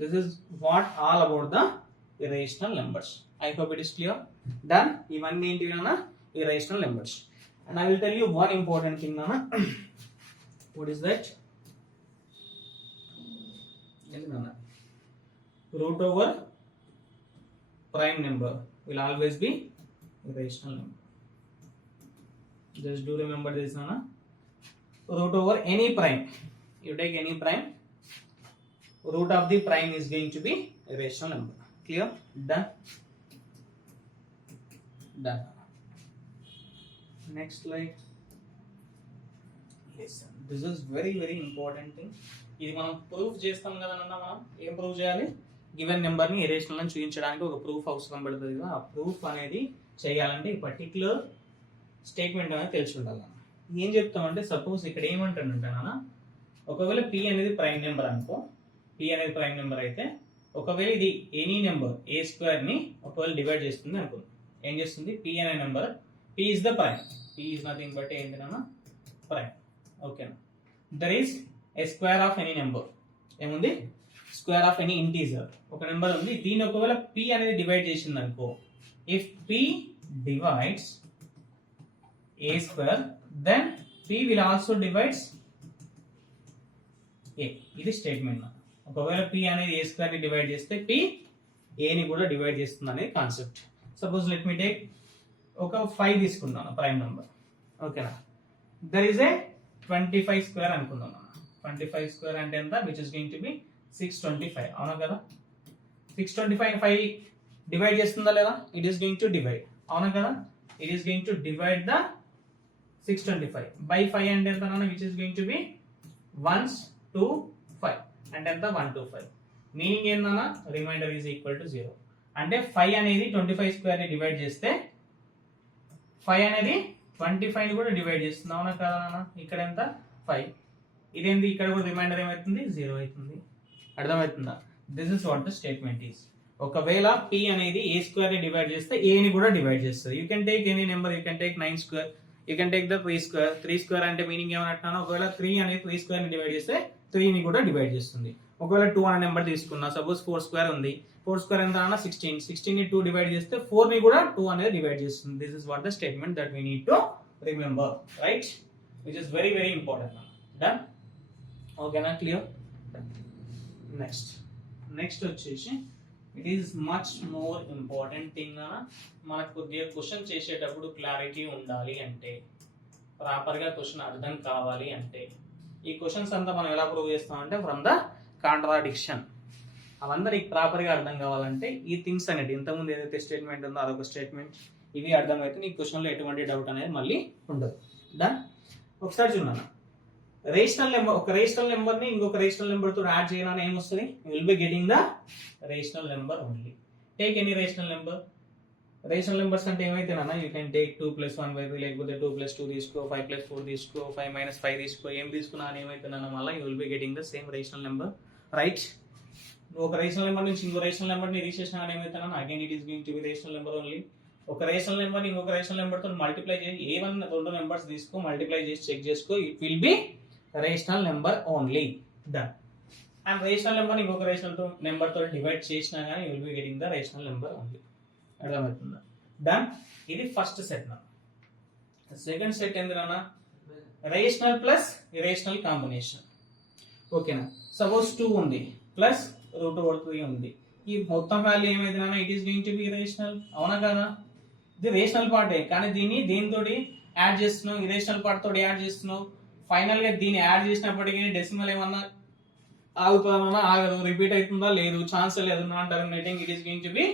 This is what all about the irrational numbers. I hope it is clear. Done. ఇవన్నీ ఏంటి నాన్న? irrational numbers. And I will tell you one important thing నాన్న. What is that? ఏంటి నాన్న? Root over prime number will always be irrational number. Just do remember this nana. Root over any prime, you take any prime, root of the prime is going to be irrational number. Clear? Done. done. Next slide. Listen, this is very very important thing. ఇది మనం proof చేస్తాం కదా అన్న, మనం ఏం proof చేయాలి? Given నెంబర్ని irrational అని చూపించడానికి ఒక ప్రూఫ్ అవసరం పడుతుంది కదా. ఆ ప్రూఫ్ అనేది చేయాలంటే ఈ పర్టికులర్ స్టేట్మెంట్ అనేది తెలిసి ఉండాలి. ఏం చెప్తామంటే సపోజ్ ఇక్కడ ఏమంటానంటానా, ఒకవేళ p అనేది ప్రైమ్ నెంబర్ అనుకో, p అనేది ప్రైమ్ నెంబర్ అయితే ఒకవేళ ఇది ఎనీ నెంబర్ ఏ స్క్వేర్ ని ఒకవేళ డివైడ్ చేస్తుంది అనుకో, ఏం చేస్తుంది? p అనే number, p is the prime, p is nothing but ఏంటన్నా ప్రైమ్. ఓకేనా? There is a square of any number, ఏముంది? Square of any integer. ఒక నెంబర్ ఉంది, దీని ఒకవేళ p అనేది డివైడ్ చేసింది అనుకో, if p divides a square then p will also divides a. ఇది స్టేట్మెంట్. ఒకవేళ p అనేది a square ని డివైడ్ చేస్తే p a ని కూడా డివైడ్ చేస్తుంది అనేది concept. Suppose let me take ఒక 5 తీసుకుందాం ప్రైమ్ నెంబర్. ఓకేనా? దర్ ఇస్ ఏ 25 స్క్వేర్ అనుకుందాం. 25 స్క్వేర్ అంటే ఎంత? Which is going to B 625. అవునా కదా? 625 5 డివైడ్ చేస్తుందా లేదా? It is going to divide. అవునా కదా? It is going to divide the 625 by 5 అంటే ఎంత అన్న? Which is going to B 1s 2 5 అంటే ఎంత? 1 2 5. మీనింగ్ ఏందన్నా? Remainder is equal to 0. అంటే 5 అనేది 25 స్క్వేర్ ని డివైడ్ చేస్తే 5 అనేది 25 ని కూడా డివైడ్ చేస్తుంది. అవునా కదా నాన్న? ఇక్కడ ఎంత? 5. ఇదేంది? ఇక్కడ కూడా రిమైండర్ ఏమవుతుంది? 0 అవుతుంది. అర్థమవుతుందా? This is what the statement is. ఒకవేళ p అనేది a స్క్వేర్ ని డివైడ్ చేస్తే a ని కూడా డివైడ్ చేస్తుంది. You can take any number, you can take 9 square, you can take the 3 square. 3 square అంటే మీనింగ్ ఏమన్నట్టు? ఒకవేళ 3 అనేది 3 స్క్వేర్ ని డివైడ్ చేస్తే 3 ని కూడా డివైడ్ చేస్తుంది. ఒకవేళ 2 అనే నెంబర్ తీసుకున్నా, సపోజ్ 4 స్క్వేర్ ఉంది, 4 స్క్వేర్ ఎంత అన్న? 16. 16 ని 2 డివైడ్ చేస్తే 4 ని కూడా 2 అనేది డివైడ్ చేస్తుంది. This is what the statement that we need to remember, right? Which is very very important. Done? ఓకేనా? క్లియర్? నెక్స్ట్ వచ్చేసి it is much more important thing అన్న. మనకు కొద్దిగా క్వశ్చన్ చేసేటప్పుడు క్లారిటీ ఉండాలి అంటే, ప్రాపర్గా క్వశ్చన్ అర్థం కావాలి అంటే, ఈ క్వశ్చన్స్ అంతా మనం ఎలా ప్రూవ్ చేస్తామంటే ఫ్రమ్ ద కాంట్రాడిక్షన్. అవందరూ నీకు ప్రాపర్గా అర్థం కావాలంటే ఈ థింగ్స్ అనేది, ఇంతకుముందు ఏదైతే స్టేట్మెంట్ ఉందో అదొక స్టేట్మెంట్, ఇవి అర్థమైతే నీకు క్వశ్చన్లో ఎటువంటి డౌట్ అనేది మళ్ళీ ఉండదు. డన్? ఒకసారి చూడన్నా, రేషనల్ నెంబర్, ఒక రేషనల్ నెంబర్ ని ఇంకొక రేషనల్ నెంబర్ తో యాడ్ చేయాలని ఏమొస్తుంది? You will be getting the rational number only. Take any rational number. Rational numbers అంటే ఏమైతేనా, యూ కెన్ టేక్ 2 + 1 by 3, లేకపోతే 2 + 2 తీసుకో, 5 + 4 తీసుకో, 5 - 5 తీసుకో, ఏం తీసుకున్నా అని ఏమైతేనా మళ్ళీ you will be getting the same rational number, right? నువ్వు ఒక రేషనల్ నెంబర్ నుంచి ఇంకో రేషనల్ నెంబర్ ని తీసేసినా అని ఏమైతేనా, again it is going to be rational number only. ఒక రేషనల్ నెంబర్ ఇంకొక రేషనల్ నెంబర్ తో మల్టిప్లై చేసి, ఏవన్నా 2 నెంబర్స్ తీసుకో, మల్టిప్లై చేసి చెక్ చేసుకో, it will be rational number only. Done. And rational number ఇంకొక రేషనల్ నెంబర్ తో డివైడ్ చేసినా కానీ you will be getting the rational number only. అర్థమవుతుందా? డన్. ఇది ఫస్ట్ సెట్. నా సెకండ్ సెట్ ఏంటన్నా? Rational plus irrational combination. ఓకేనా? సపోజ్ 2 ఉంది ప్లస్ √3 ఉంది. ఈ మొత్తం వాల్యూ ఏమైంది? It is going to be irrational. అవునా కదా? ఇది రేషనల్ పార్టే, కానీ దీన్ని దేనితో యాడ్ చేస్తున్నావు? ఇరేషనల్ పార్ట్ తోటి యాడ్ చేస్తున్నావు. ఫైనల్ గా దీన్ని యాడ్ చేసినప్పటికీ డెసిమల్ ఏమన్నా ఆగుతుందా? ఆగదు. రిపీట్ అవుతుందా? లేదు. ఛాన్స్ లేదు. Non terminating. It is going to be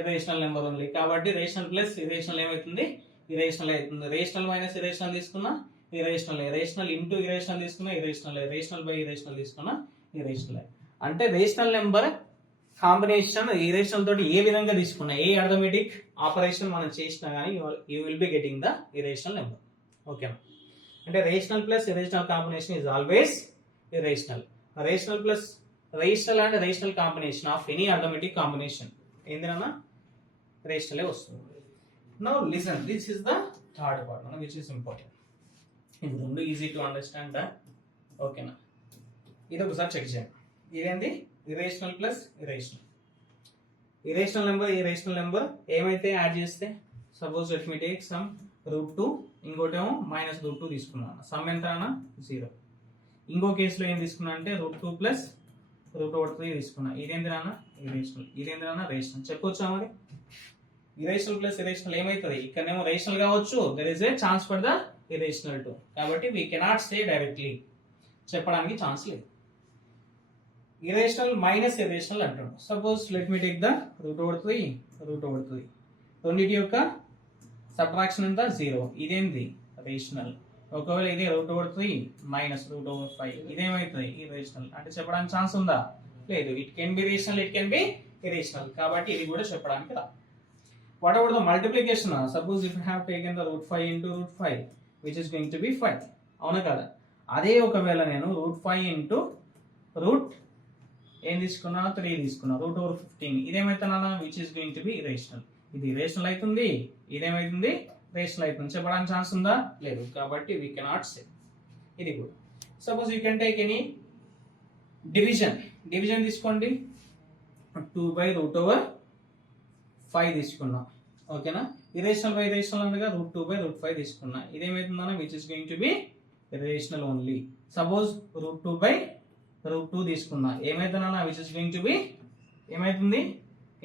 irrational number only. కాబట్టి రేషనల్ ప్లస్ ఇరేషనల్ ఏమవుతుంది? ఇరేషనల్ అవుతుంది. రేషనల్ మైనస్ ఇరేషనల్ తీసుకున్నా ఇరేషనల్, రేషనల్ ఇంటూ ఇరేషనల్ తీసుకున్నా ఇరేషనల్, రేషనల్ బై ఇరేషనల్ తీసుకున్నా ఇరేషనల్. అంటే రేషనల్ నెంబర్ కాంబినేషన్ ఇరేషనల్ తోటి ఏ విధంగా తీసుకున్నా, ఏ అర్థమెటిక్ ఆపరేషన్ మనం చేసినా కానీ you will be getting the irrational number. ఓకేనా? అంటే rational plus irrational combination is always irrational. Rational plus rational and rational combination of any arithmetic combination ఏంటన్నా? రేషనలే వస్తుంది. Now listen, this is the third part which is important. ఇది రెండు easy to understand. ఓకేనా? ఇది ఒకసారి check చేయండి. ఇదేంటి? Irrational plus irrational. Irrational number irrational number ఏమైతే యాడ్ చేస్తే, suppose let me take some √2, ఇంకోటేమో -√2 తీసుకున్నాను. సమ్ ఎంత అన్న? 0. ఇంకో కేసులో ఏం తీసుకున్నా అంటే √2 ప్లస్ √3 తీసుకున్నా. ఇదేంటి అన్న? ఇరేషనల్. ఇదేంటి అన్న? రేషనల్. చెప్పొచ్చా మరి? ఇరేషనల్ ప్లస్ ఇరేషనల్ ఏమైతుంది? ఇక్కడనేమో రేషనల్ కావచ్చు, there is a chance for the irrational too. కాబట్టి వీ కెనాట్ సే డైరెక్ట్లీ, చెప్పడానికి ఛాన్స్ లేదు. ఇరేషనల్ మైనస్ ఇరేషనల్ అంటాడు. Suppose let me take the √3 రెండింటి యొక్క సబ్ట్రాక్షన్ ఎంత 0, ఇదేంది రేషనల్. ఒకవేళ ఇదే √3 మైనస్ √5 ఇదేమవుతుంది ఇర్రేషనల్. అంటే చెప్పడానికి ఛాన్స్ ఉందా? లేదు. It can be rational, it can be irrational. కాబట్టి ఇది కూడా చెప్పడానికి రా. What about the multiplication? Suppose if you have taken the √5 into √5 which is going to B 5. అవునా కదా? అదే ఒకవేళ నేను √5 into ఏం తీసుకున్నా 3 తీసుకున్నా √15 ఇదేమైతున్నా which is going to be irrational. ఇది రేషనల్ అవుతుంది, ఇదేమైతుంది రేషనల్ అవుతుంది. చెప్పడానికి ఛాన్స్ ఉందా? లేదు. కాబట్టి వీ కెనాట్ సే. ఇది కూడా suppose you can take any division తీసుకోండి. 2/√5 తీసుకున్నా. ఓకేనా? ఇరేషనల్ బై ఇరేషనల్ అనగా √2/5 తీసుకున్నా. ఇదేమైతుందన్నా which is going to be rational only. Suppose √2/√2 తీసుకున్నా. ఏమైతుందన్నా which is going to be ఏమైతుంది?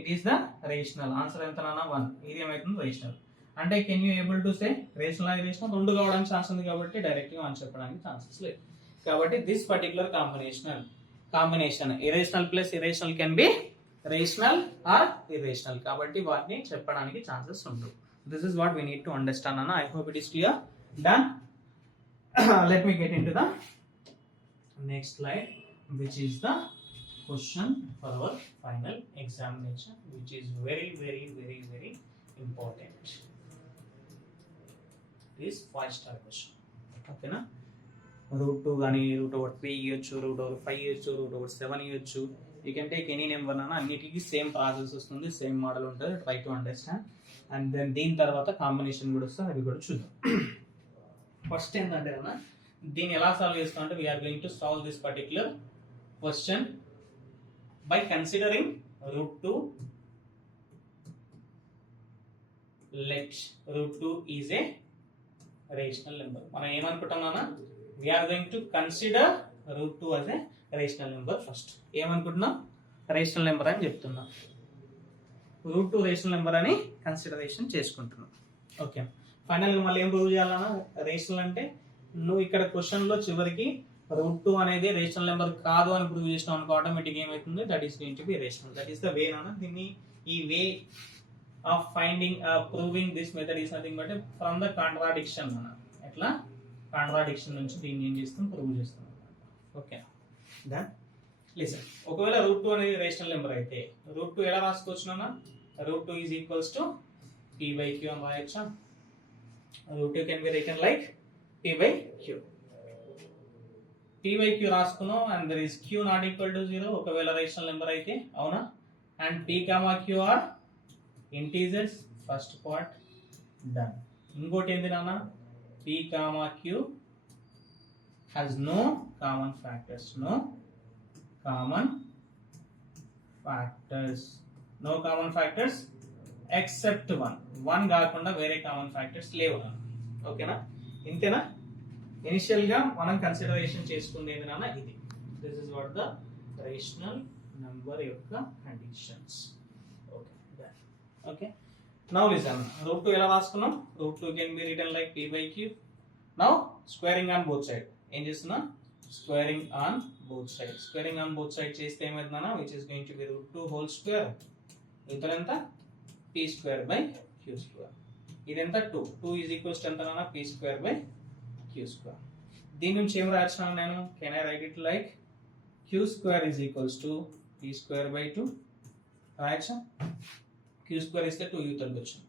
It is the rational. Answer ఎంతనా 1. ఇది ఏమైతుంది రేషనల్. అంటే can you able to say rational irrational రెండు కావడానికి ఛాన్స్ ఉంది కాబట్టి డైరెక్ట్ గా ఆన్సర్ చెప్పడానికి ఛాన్సెస్ లేదు. కాబట్టి this particular combination irrational plus irrational can be rational or irrational. కాబట్టి వాటిని చెప్పడానికి ఛాన్సెస్ ఉండవు. This is what we need to understand అన్న. I hope it is clear. Done. Let me get into the next slide which is the question for our final examination, which is very important. It is 5-star question. Okay na? √2 గాని √3 ఇయొచ్చు, √5 ఇయొచ్చు, √7 ఇయొచ్చు. You can take any number అన్న. అన్నిటికీ same process వస్తుంది, same model ఉంటుంది. Try to understand. And then దీని తర్వాత combination కూడా వస్తుంది, అది కూడా చూద్దాం. ఫస్ట్ ఏంటంటే అన్న దీన్ని ఎలా సాల్వ్ చేస్తాం అంటే we are going to solve this particular question by considering √2. Let √2 is a rational number. మనం ఏమనుకుంటున్నామా? we are going to consider √2 as a rational number first. ఏమనుకుంటున్నాం? రేషనల్ నెంబర్ అని చెప్తున్నాం. √2 రేషనల్ నెంబర్ అని కన్సిడరేషన్ చేసుకుంటున్నాం. ఓకే. ఫైనల్ గా మళ్ళీ ఏం prove చేయాలన్నా? రేషనల్ అంటే నువ్వు ఇక్కడ క్వశ్చన్ లో చివరికి √2 అనేది రేషనల్ నెంబర్ కాదు అని ప్రూవ్ చేసినాం అనుకో, ఆటోమేటిక్ ఏమవుతుంది? That is going to be rational. That is the way నాన్న. దీన్ని ఈ way of finding proving this method is nothing but from the contradiction అన్న. ఎట్లా? కాంట్రాడిక్షన్ నుంచి దీన్ని ఏం చేస్తాం? ప్రూవ్ చేస్తాం. ఓకే. Then listen. ఒకవేళ √2 అనేది రేషనల్ నెంబర్ అయితే √2 ఎలా రాసుకోవచ్చునా? √2 ఈజ్ ఈక్వల్స్ టు p/q అని రాయొచ్చా? √2 can be written like p/q. p/q రాసుకున్నాం and there is q not equal to 0 ఒకవేళ రేషనల్ నెంబర్ అయితే. అవునా? And p, q are integers. First part done. ఇంకోటి ఏంది నాన్న? p, q has no common factors. No common factors except 1 కాకుండా వేరే common factors లేవు. ఓకేనా? ఇంతేనా? ఇనిషియల్ గా మనం కన్సిడరేషన్ చేసుకుంది ఏంటి నాన్న? ఇది. This is what the rational number యొక్క conditions. Okay. Okay. Now listen. √2 ఎలా రాసుకున్నాం? √2 can be written like p/q. Now squaring on both side. ఏం చేస్తున్నా? Squaring on both side. Squaring on both side చేస్తే ఏమవుతుందన్నా? Which is going to be √2 whole square. ఇతరంతా p²/q². ఇదంతా 2 is equals to ఎంత నాన్న? p²/q². దీని నుంచి ఏం రాయొచ్చున్నాను నేను? Can I write it like q² is equals to p²/2 రాయొచ్చా? q² ఇస్తే 2 యూతలకు వచ్చింది.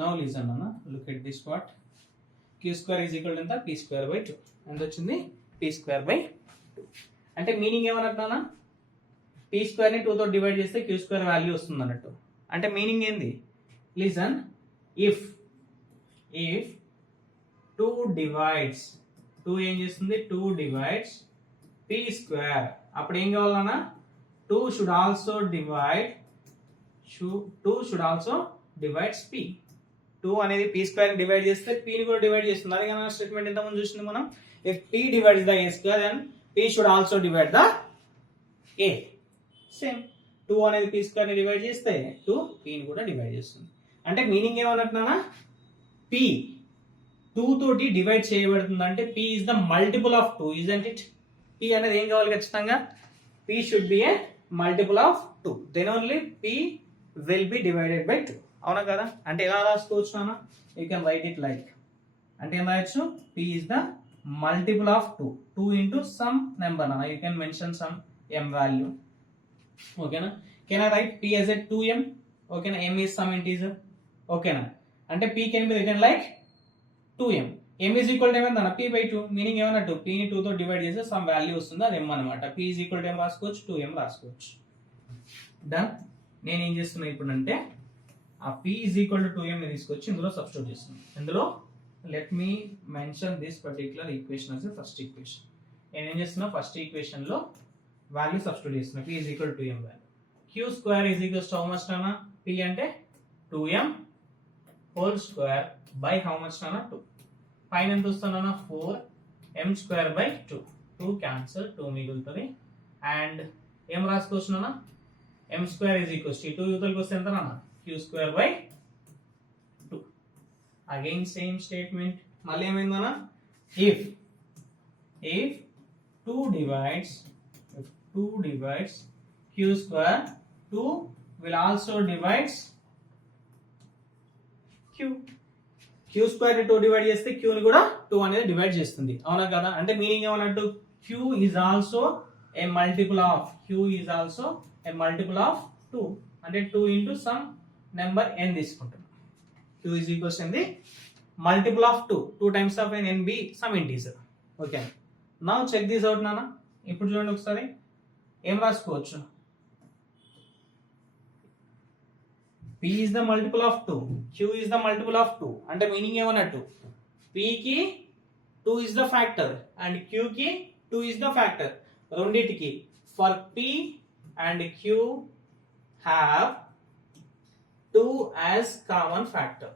నౌ లిసన్ అన్న. Look at this part. q² is equal to ఎంత? p²/2. ఎంత వచ్చింది? p²/2. అంటే మీనింగ్ ఏమన్నట్టు? p² ని 2 తో డివైడ్ చేస్తే q² వాల్యూ వస్తుంది అన్నట్టు. అంటే మీనింగ్ ఏంది? లిసన్. ఇఫ్ 2 divides 2 ఏం చేస్తుంది? 2 divides p². అప్పుడు ఏం కావాలన్నా? 2 should also divides p. 2 అనేది p² డివైడ్ చేస్తే p ని కూడా డివైడ్ చేస్తుంది. అదే కదా స్టేట్మెంట్ ఇంతకుముందు చూసింది మనం. if p divides the a² then p should also divide the a. Same 2 అనేది p² ని డివైడ్ చేస్తే 2 p ని కూడా డివైడ్ చేస్తుంది. అంటే మీనింగ్ ఏమన్నట్టునా? p 2 తోటి డివైడ్ చేయబడుతుంది అంటే p is the multiple of 2, isn't it? p అనేది ఏం కావాలి ఖచ్చితంగా? p should be a multiple of 2. Then only p will be divided by 2. అవునా కదా? అంటే ఎలా రాసుకోవచ్చు నాన్న? You can write it like, అంటే ఏం రాయొచ్చు, p is the multiple of 2 into some number నాన్న, you can mention some m value. ఓకేనా? Can I write p as a 2m? ఓకేనా? m is some integer. ఓకేనా? అంటే p can be written like 2m. m is equal to ఏమైందన్న, p by 2, meaning ఏమన్నట్టు, p ని 2 తో divide చేస్తే some value వస్తుంది, అది m అనమాట. p is equal to m రాసుకోవచ్చు, 2m రాసుకోవచ్చు. డన్. నేను ఏం చేస్తున్నా ఇప్పుడు అంటే ఆ p is equal to 2m ని తీసుకొచ్చి ఇందులో సబ్స్టిట్యూట్ చేస్తున్నాను. ఇందులో let me mention this particular equation as a first equation. నేను ఏం చేస్తున్నా, ఫస్ట్ ఈక్వేషన్ లో వాల్యూ సబ్స్టిట్యూట్ చేస్తున్నా, p is equal to 2m value. q square is equal to how much నాన్న, p అంటే 2m whole square by how much నాన్న, 2. పైన ఎంత వస్తుందన్న, 4m square by 2. 2 క్యాన్సిల్, 2 మిగులుతుంది. అండ్ ఏం రాసుకోవచ్చు నాన్న, m square is equal to 2 యూతలకి వస్తే ఎంత నాన్న, q square by 2. Again same statement. మళ్ళీ ఏమైందన్న, if 2 divides q square, 2 will also divides q square ని 2 డివైడ్ చేస్తే q ని కూడా 2 అనేది డివైడ్ చేస్తుంది, అవునా కదా? అంటే meaning ఏమన్నట్టు, q is also a multiple of 2, అంటే 2 into some number n తీసుకుంటున్నాం. q is equals to the multiple of 2 times of n be some integer. Okay, now check this out నాన్న. ఇప్పుడు చూడండి ఒకసారి ఏం రాసుకోవచ్చు, p is the multiple of 2, q is the multiple of 2, అంటే meaning ఏమన్నట్టు, p కి 2 is the factor and q కి 2 is the factor. రెండిటికి for p and q have 2 as common factor.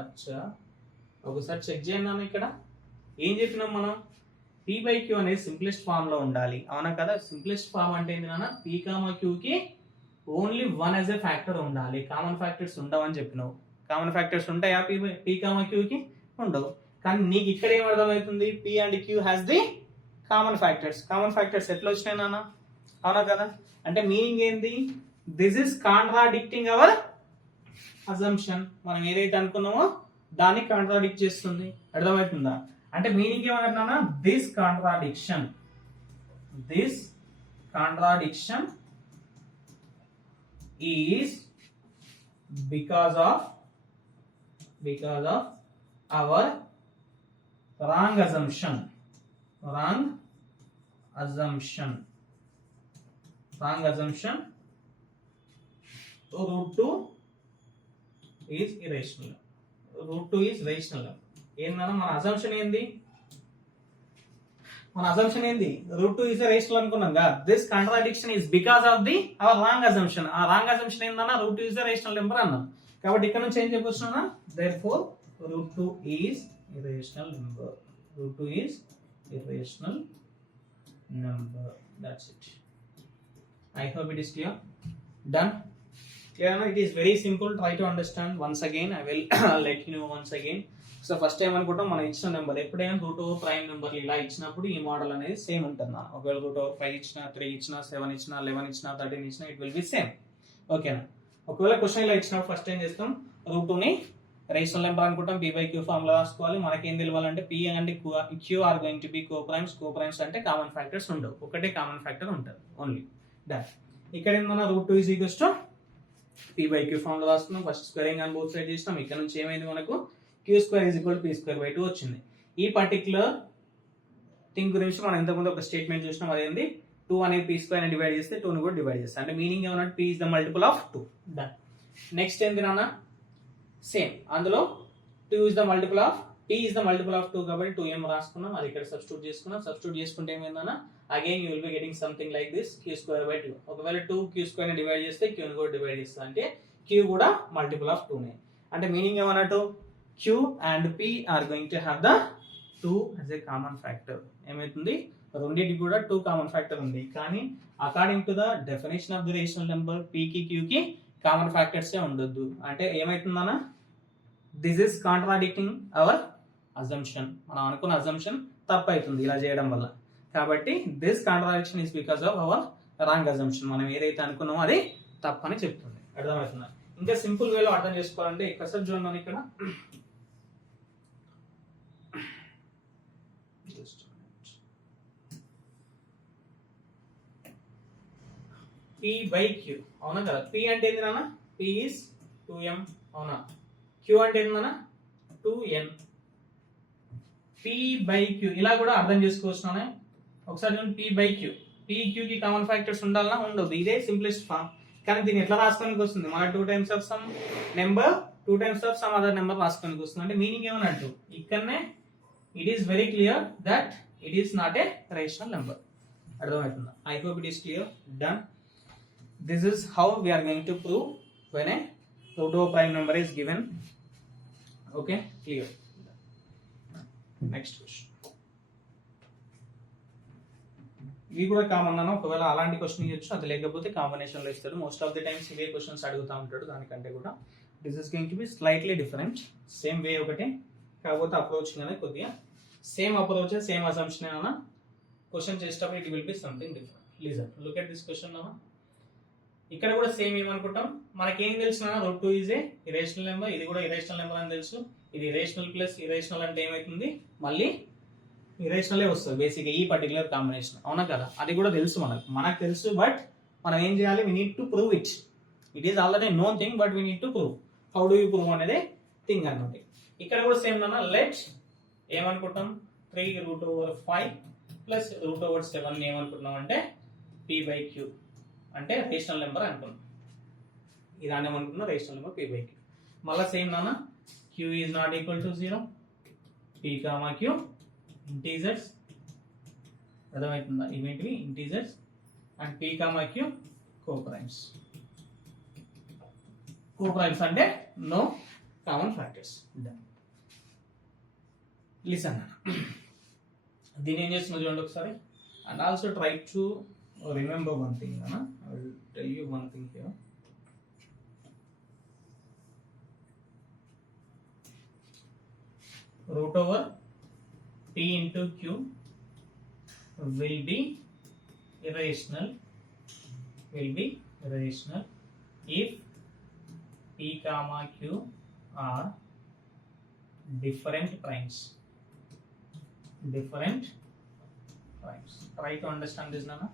అచ్చా, ఒకసారి చెక్ చేయండి నాన్న. ఇక్కడ ఏం చెప్పినాం మనం, p by q అనేది సింప్లెస్ట్ ఫామ్ లో ఉండాలి, అవునా కదా? సింప్లెస్ట్ ఫామ్ అంటే ఏంటి నాన్న, p, q కి ఓన్లీ 1 as a ఫ్యాక్టర్ ఉండాలి, కామన్ ఫ్యాక్టర్స్ ఉండవని చెప్పినావు. కామన్ ఫ్యాక్టర్స్ ఉంటాయా p, q కి? ఉండవు. కానీ నీకు ఇక్కడ ఏం అర్థమవుతుంది, p and q has the common factors. Common factors ఎట్లా వచ్చినాయి నాన్న, అవునా కదా? అంటే మీనింగ్ ఏంది, this is contradicting our assumption. మనం ఏదైతే అనుకున్నామో దాన్ని కాంట్రాడిక్ట్ చేస్తుంది, అర్థమవుతుందా? అంటే మీనింగ్ ఏమన్నా, this contradiction is because of our wrong assumption. root 2 is irrational. root 2 is rational. ఏందన్నా మన అజంప్షన్ ఏంది, root 2 is a rational అనుకున్నాం కదా. this contradiction is because of our wrong assumption. ఆ wrong assumption ఏందన్నా, root 2 is a rational number అన్నాం. కాబట్టి ఇక్కడ నుంచి ఏం చెప్పొచ్చునా, therefore root 2 is irrational number. That's it. I hope it is clear. Done. It is very simple. Try to understand once again. I will let you know once again. So first time అనుకుంటాం మనం ఇచ్చిన number ఎప్పుడైనా root over prime number ఇలా ఇచ్చినప్పుడు ఈ model అనేది same ఉంటుంది. ఒకవేళ రూట్ ఓవర్ 5 ఇచ్చినా, 3 ఇచ్చినా, 7 ఇచ్చినా, 11 ఇచ్చినా, 13 ఇచ్చినా, ఇట్ విల్ బి సేమ్. ఓకేనా? ఒకవేళ క్వశ్చన్ ఇలా ఇచ్చినప్పుడు ఫస్ట్ ఏం చేస్తాం, రూట్ 2 ని రేషనల్ నెంబర్ అనుకుంటాం, p by q ఫార్ములా రాసుకోవాలి. మనకేం తెలియాలంటే p and q are going to be coprimes అంటే కామన్ ఫ్యాక్టర్స్ ఉండవు, ఒకటే కామన్ ఫ్యాక్టర్ ఉంటుంది ఓన్లీ. దట్ ఇక్కడ ఏంటన్నా, root 2 is equals to p by q formula రాసుకున్నాం, first squaring on both side చేస్తాం. ఇక్కడ నుంచి ఏమైంది మనకు, q square is equal to p square by 2 వచ్చింది. ఈ పర్టికులర్ థింగ్ గురించి మనం ఇంతకుముందు ఒక స్టేట్మెంట్ చూసినాం, అదేంది 2 అనేది p స్క్వేర్ ని డివైడ్ చేస్తే 2 ని కూడా డివైడ్ చేస్తాం. అంటే మీనింగ్ ఏమన్నా, p is the multiple of 2. Done. Next ఏంది నాన్న, సేమ్ అందులో 2 is the multiple of p is the multiple of 2 కాబట్టి 2m రాసుకున్నాం, అది ఇక్కడ సబ్స్టిట్యూట్ చేసుకున్నాం. సబ్స్టిట్యూట్ చేసుకుంటే ఏమైందన్నా, again you will be getting something like this, q square by 2. ఒకవేళ 2 q స్క్వేర్ ని డివైడ్ చేస్తే q ని కూడా డివైడ్ చేస్తా, అంటే q కూడా మల్టిపుల్ ఆఫ్ 2 నే. అంటే meaning ఏమన్నట్టు, q and p are going to have the 2 as a common factor. ఏమైతుంది, రెండింటికి కూడా 2 కామన్ ఫ్యాక్టర్ ఉంది. కానీ according to the definition of the rational number p కి q కి కామన్ ఫ్యాక్టర్స్ ఉండొద్దు. అంటే ఏమైతుందన్నా, this is contradicting our assumption. మనం అనుకున్న అజంప్షన్ తప్పు అవుతుంది ఇలా చేయడం వల్ల. కాబట్టి this contradiction is because of our wrong assumption. మనం ఏదైతే అనుకున్నామో అది తప్పని చెప్తుంది. అర్థమవుతుందా? ఇంకా సింపుల్ వేలో అర్థం చేసుకోవాలంటే ఇక్కడ చూడండి, ఇక్కడ P by Q, అవునా కదా? P అంటే ఏంది నాన్న? P is 2m, అవునా? Q అంటే ఏంది నాన్న? 2n. P by Q ఇలా కూడా అర్థం చేసుకోవచ్చు నాన్న. ఒకసారి చూడండి, P by Q. P, Q కి కామన్ ఫ్యాక్టర్స్ ఉండాలన్నా ఉండదు. ఇదే సింప్లెస్ట్ ఫామ్. కానీ దీన్ని ఎట్లా రాసుకోనికి వస్తుంది? మన 2 times of some number 2 times of some other number రాసుకోనికి వస్తుంది. అంటే మీనింగ్ ఏమన్నట్టు ఇక్కడనే it is very clear that it is not a rational number. అర్థమవుతుందా? I hope it is clear. Done. This is how we are going to prove when a root of prime number is given. Okay, clear. Next question. ఇవి కూడా common అన్న. ఒకవేళ అలాంటి question ఇవ్వచ్చు, అది లేకపోతే combination లో ఇస్తాడు. మోస్ట్ ఆఫ్ ది టైమ్స్ ఇవే క్వశ్చన్స్ అడుగుతూ ఉంటాడు. దానికంటే కూడా this is going to be slightly different. Same way ఒకటే, కాకపోతే అప్రోచింగ్ అనేది కొద్దిగా సేమ్ అప్రోచ్, సేమ్ అసంప్షన్ అన్న. క్వశ్చన్ చేసేటప్పుడు it will be something different. Listen, look at this question అన్న. ఇక్కడ కూడా సేమ్ ఏమనుకుంటాం, మనకేం తెలుసు అన్న? Root 2 is a irrational number. ఇది కూడా ఇరేషనల్ నెంబర్ అని తెలుసు. ఇది ఇరేషనల్ ప్లస్ ఇరేషనల్ అంటే ఏమవుతుంది? మళ్ళీ ఇరేషనలే వస్తుంది బేసిక్గా ఈ పర్టికులర్ కాంబినేషన్, అవునా కదా? అది కూడా తెలుసు మనకు తెలుసు. బట్ మనం ఏం చేయాలి? We need to prove it. It is already known thing, but we need to prove. How do you prove అనేది థింగ్ అనమాట. ఇక్కడ కూడా సేమ్ అన్న. లెట్ ఏమనుకుంటాం? 3√5 ప్లస్ √7 ఏమనుకుంటున్నాం అంటే P by Q అంటే రేషనల్ నెంబర్ అనుకున్నాం. ఇది ఏమనుకున్నాం? Rational number P by Q. మళ్ళీ సేమ్ నాన్న, Q is not equal to 0, P, Q integers. అర్థమవుతుందా? ఇవేంటివి? Integers. And P, Q coprimes. Coprimes అంటే నో కామన్ ఫ్యాక్టర్స్. లిసన్, దీని ఏం చేస్తున్నా చూడండి ఒకసారి. And also try to remember one thing, Anna. I will tell you one thing here. Root over P into Q will be irrational if P, Q are different primes. Try to understand this, Nana.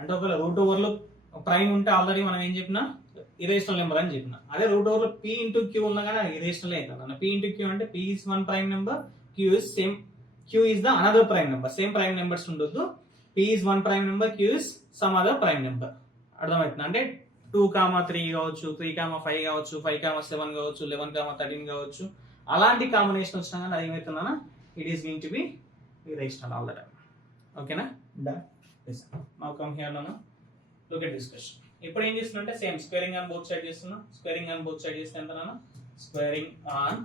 అంటే ఒకవేళ root over లో prime ఉంటే already మనం ఏం చెప్పినా irrational number అని చెప్పిన. అదే రూట్ ఓవర్ లో P ఇంటూ Q ఉన్నా కానీ ఇరేషనల్ అవుతుంది. P ఇంటూ Q అంటే P is one prime number, Q is the another prime number. Same prime numbers ఉండొద్దు. P is one prime number, Q is some other prime number. అర్థమవుతుంది? అంటే 2, 3 కావచ్చు, 3, 5 కావచ్చు, 5, 7 కావచ్చు, 11, 13 కావచ్చు. అలాంటి కాంబినేషన్ వచ్చినా కానీ అది ఏమవుతుందన్నా? It is going to be irrational all the time. ఓకేనా? Done. Now come here, Nana. Look at this question. ఇప్పుడు ఏం చేస్తున్నా same squaring on both side చేస్తున్నా. స్క్వేరింగ్ ఆన్ బోత్ సైడ్ చేస్తే ఎంత నాన్న? Squaring on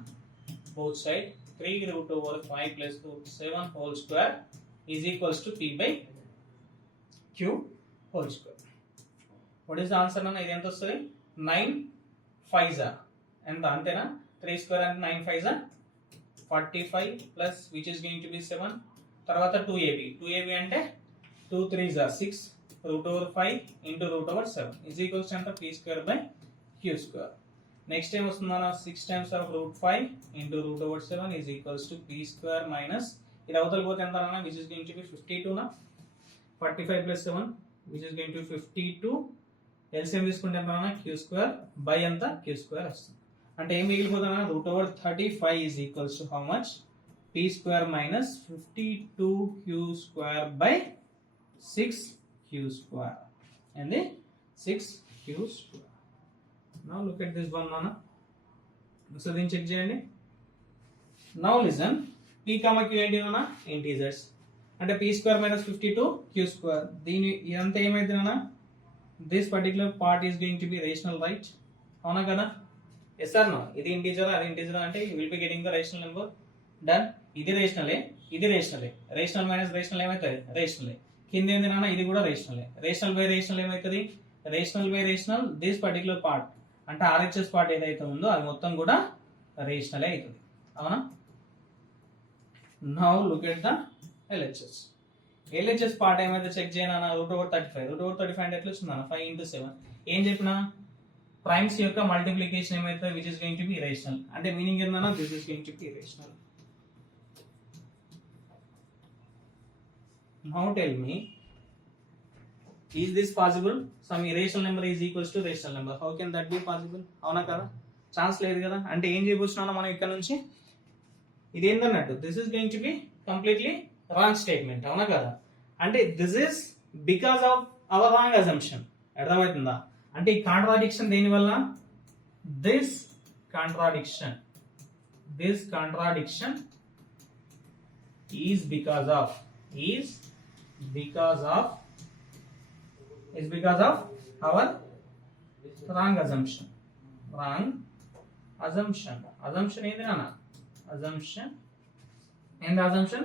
both side 3√5 plus 7 whole square is equals to P by Q whole square. What is the answer నాన్న? ఇది ఎంత వస్తుంది? 9 5s ఎంత? అంతేనా? 3 స్క్వేర్ అంటే 9 5s 45 plus which is going to B 7. తర్వాత 2ab అంటే 2 3s 6 √5 into √7 is equals to P square by Q square. Next time వస్తుందన్న 6 times of √5 into √7 is equals to P square minus ఇది అవతల పోతే ఎంత అన్న? which is going to be 52 నా 45 plus 7 which is going to be 52. LCM తీసుకుంటే ఎంత అన్న? Q square by ఎంత? Q square వస్తుంది. అంటే ఏం మిగిలిపోతుందన్న? √35 is equals to how much? P square minus 52Q square by 6Q square and the 6Q square. Now look at this one, Nana. So then check cheyandi. Now listen, P, Q ఏంటి Nana? Integers. అంటే P square minus 52Q square. దీని ఇదంతా ఏమైతే Nana? This particular part is going to be rational, right? అవునా కదా? Yes or no? ఇది integer, అది integer అంటే you will be getting the rational number. Done. ఇది రేషనలే, ఇది రేషనలే. రేషనల్ మైనస్ రేషనల్ ఏమవుతుంది? రేషనలే. కింద ఏంది నాన్న? ఇది కూడా రేషనలే. రేషనల్ బై రేషనల్ ఏమవుతుంది? Rational by rational this particular part అంటే RHS పార్ట్ ఏదైతే ఉందో అది మొత్తం కూడా రేషనలే అవుతుంది. అవునా? Now look at the LHS. LHS part ఏమైతే చెక్ చేయనా √35 √35 అంటే ఎట్లా వచ్చిందన్న 5 into 7 ఏం చెప్పినా ప్రైమ్స్ యొక్క మల్టిప్లికేషన్ ఏమైతే which is going to be irrational అంటే మీనింగ్ ఏందన్నా this is going to be irrational. Now tell me is this possible some irrational number is equals to rational number how can that be possible అవునా కదా chance లేదు కదా అంటే ఏం చేయబోతున్నాం మనం ఇక్కడ నుంచి ఇది ఏందన్నట్టు this is going to be completely wrong statement అవునా కదా అంటే this is because of our wrong assumption అర్థమవుతుందా అంటే ఈ కాంట్రాడిక్షన్ దేని వల్ల this contradiction is because of our wrong assumption. Assumption ఏది నాన్న assumption and assumption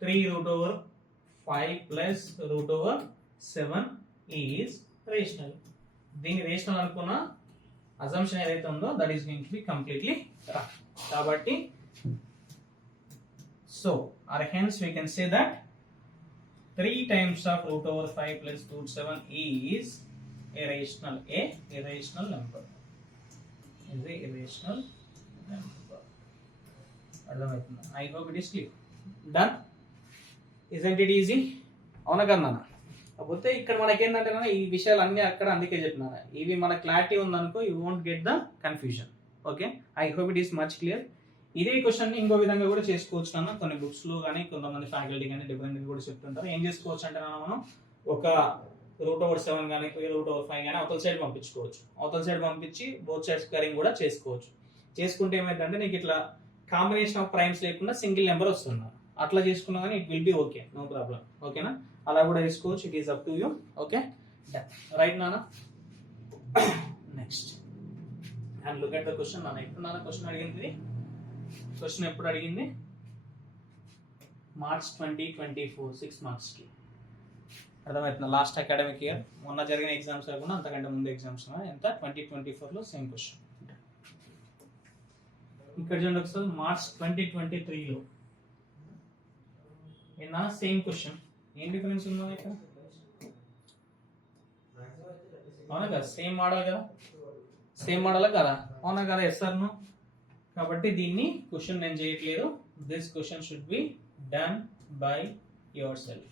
3√5 plus √7 is rational. దీని రేషనల్ అనుకున్న assumption ఏదైతే ఉందో that is going to be completely wrong. కాబట్టి so or hence we can say that 3 times of √5 plus √7 is a rational number. Is a irrational number. అర్థమవుతుందా? I hope it is clear. Done? Isn't it easy? అవునా కదా నాన్న? కాకపోతే ఇక్కడ మనకేంటంటే ఈ విషయాలు అన్ని అక్కడ అందుకే చెప్తున్నాను ఇవి మన క్లారిటీ ఉందనుకో you won't get the confusion. Okay I hope it is much clear. ఇదే క్వశ్చన్ ని ఇంకో విధంగా కూడా చేసుకోవచ్చు అన్న కొన్ని బుక్స్ లో కానీ కొంతమంది ఫ్యాకల్టీ కానీ డిఫరెంట్ కూడా చెప్తుంటారు. ఏం చేసుకోవచ్చు అంటే మనం ఒక √7 కానీ √5 కానీ అవతల సైడ్ పంపించుకోవచ్చు. అవతల సైడ్ పంపించి బోత్ సైడ్ స్క్వేరింగ్ కూడా చేసుకోవచ్చు. చేసుకుంటే ఏమైందంటే నీకు ఇట్లా కాంబినేషన్ ఆఫ్ ప్రైమ్స్ లేకుండా సింగిల్ నెంబర్ వస్తుంది. అట్లా చేసుకున్నా కానీ it will be okay, no problem. ఓకేనా? అలా కూడా చేసుకోవచ్చు. It is up to you. Okay right నాన్న. Next and look at the question. నాన్న ఎప్పుడు నాన్న క్వశ్చన్ అడిగింది? క్వశ్చన్ ఎప్పుడు అడిగింది? మార్చ్ 2024 6 మార్క్స్ కి. అర్థమవుతుంది? లాస్ట్ అకాడమిక్ ఇయర్ మొన్న జరిగిన ఎగ్జామ్స్ కాకుండా అంతకంటే ముందు ఎగ్జామ్స్ ఎంత 2024 లో సేమ్ క్వశ్చన్. ఇక్కడ చూడండి ఒకసారి మార్చ్ 2023లో ఏనా సేమ్ క్వశ్చన్. ఏం డిఫరెన్స్ ఉందా ఇక్కడ? అవునా కదా? సేమ్ మోడల్ కదా? సేమ్ మోడల్ కదా? అవునా కదా? Yes or no? కాబట్టి దీన్ని క్వశ్చన్ నేను చేయట్లేదు. This question should be done by yourself.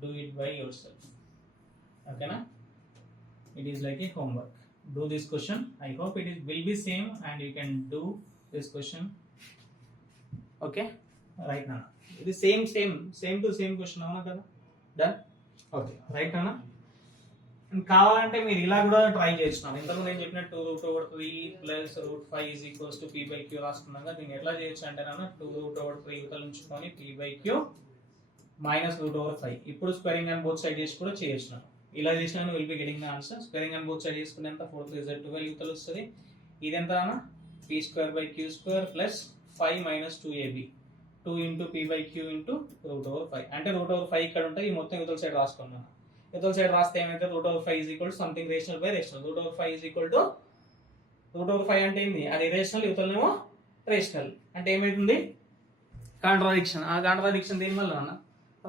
Do it by yourself. ఓకేనా? It is like a homework. Do this question. I hope it will be same and you can do this question. Okay right నాన్న. ఇది same to same question. అవునా కదా? Done. Okay right అన్న. కావాలంటే మీరు ఇలా కూడా ట్రై చేస్తున్నాను. ఇంతకు నేను చెప్పినట్టు 2√3 plus √5 is equals to p/q రాసుకున్నాక దీన్ని ఎట్లా చేయొచ్చు అంటే నాన్న 2√3 యువతలు ఉంచుకొని p/q మైనస్ √5. ఇప్పుడు స్క్వేరింగ్ అండ్ బోత్ సైడ్ చేసి కూడా చేయొచ్చు. ఇలా చేసినా will be getting the answer. Squaring and both side చేసుకునే ఎంత 4 3 z 12 యువతలు వస్తుంది. ఇది ఎంత అన్న? p²/q² plus 5 minus 2ab 2 into p/q into √5 అంటే √5 ఇక్కడ ఉంటాయి. ఈ మొత్తం యువతల సైడ్ రాసుకున్నాను. యువతల సైడ్ రాస్తే ఏమైతే √5 is equal to something rational by rational. √5 is equal to √5 అంటే ఏంది? అది రేషనల్, యువతలనేమో రేషనల్. అంటే ఏమైతుంది? కాంట్రాడిక్షన్. ఆ కాంట్రాడిక్షన్ దేని వల్ల అన్న?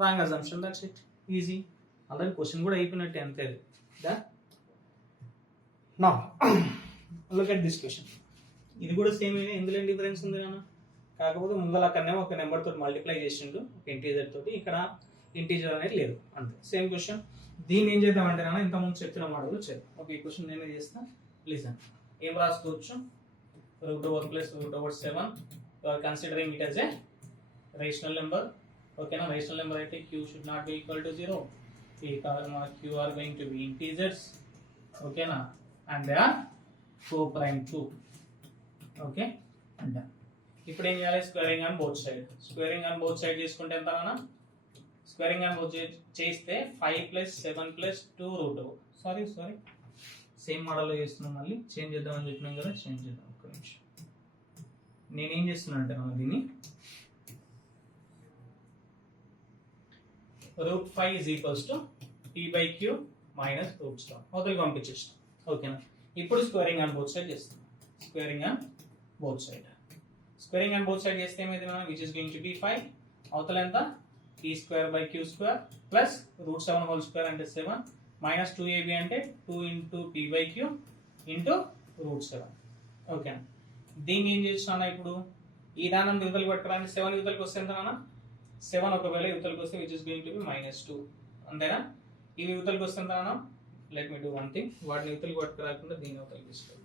Wrong assumption. That's it. Easy. అలాగే క్వశ్చన్ కూడా అయిపోయినట్టే అంతే. Now look at this question. ఇది కూడా సేమ్. ఇందులో ఏం డిఫరెన్స్ ఉంది అన్న? కాకపోతే ముందర అక్కడనే ఒక నెంబర్ తోటి మల్టిప్లై చేసిండు ఒక ఇంటీజర్ తోటి. ఇక్కడ ఇంటీజర్ అనేది లేదు. అంతే సేమ్ క్వశ్చన్. దీన్ని ఏం చేద్దామంటే నాన్న ఇంతకుముందు చెప్పిన మోడల్ చేద్దాం. ఓకే ఈ క్వశ్చన్ నేనే చేస్తా. లిసన్. ఏం రాసుకోవచ్చు? √1 plus √7 considering it as a rational number. ఓకేనా? రేషనల్ నెంబర్ అయితే q should not be equal to 0. q are going to be integers. ఓకేనా? And they are co-prime too. Okay and ఇప్పుడు ఏం చేయాలి? Squaring on both side. Squaring on both సైడ్ చేసుకుంటే ఎంత నాన్న? స్క్వేరింగ్ ఆన్ బోత్ చేస్తే 5 ప్లస్ 7 ప్లస్ 2 సారీ సేమ్ మోడల్లో చేస్తున్నాం. మళ్ళీ చేంజ్ చేద్దామని చెప్పినాం కదా, చేంజ్ చేద్దాం. ఒక్క నిమిషం. నేనేం చేస్తున్నా అంటే దీన్ని √5 is equals to p/q minus √7 అవతలకి పంపించేస్తాం. ఓకేనా? ఇప్పుడు స్క్వేరింగ్ ఆన్ బోత్ సైడ్ చేస్తాం. Squaring on both side. Squaring and both side చేస్తే ఏమైతే మనం which is going to B 5. అవతల ఎంత? p square by q square plus root 7 whole square అంటే 7 minus 2ab అంటే 2 into p by q into root 7. Okay, దీన్ని ఏం చేస్తున్నా ఇప్పుడు ఈ దానం యువతలకి పట్టుకోవడానికి 7 యువతలకి వస్తే ఎంతనా 7 ఒకవేళ యువతలకి వస్తే which is going to be -2 అంతేనా. ఇవి యువతలకి వస్తే ఎంతనా let me do one thing, వాటిని యువతలకి పట్టుకురాకుండా దీన్ని యువతలకి తీసుకోవాలి.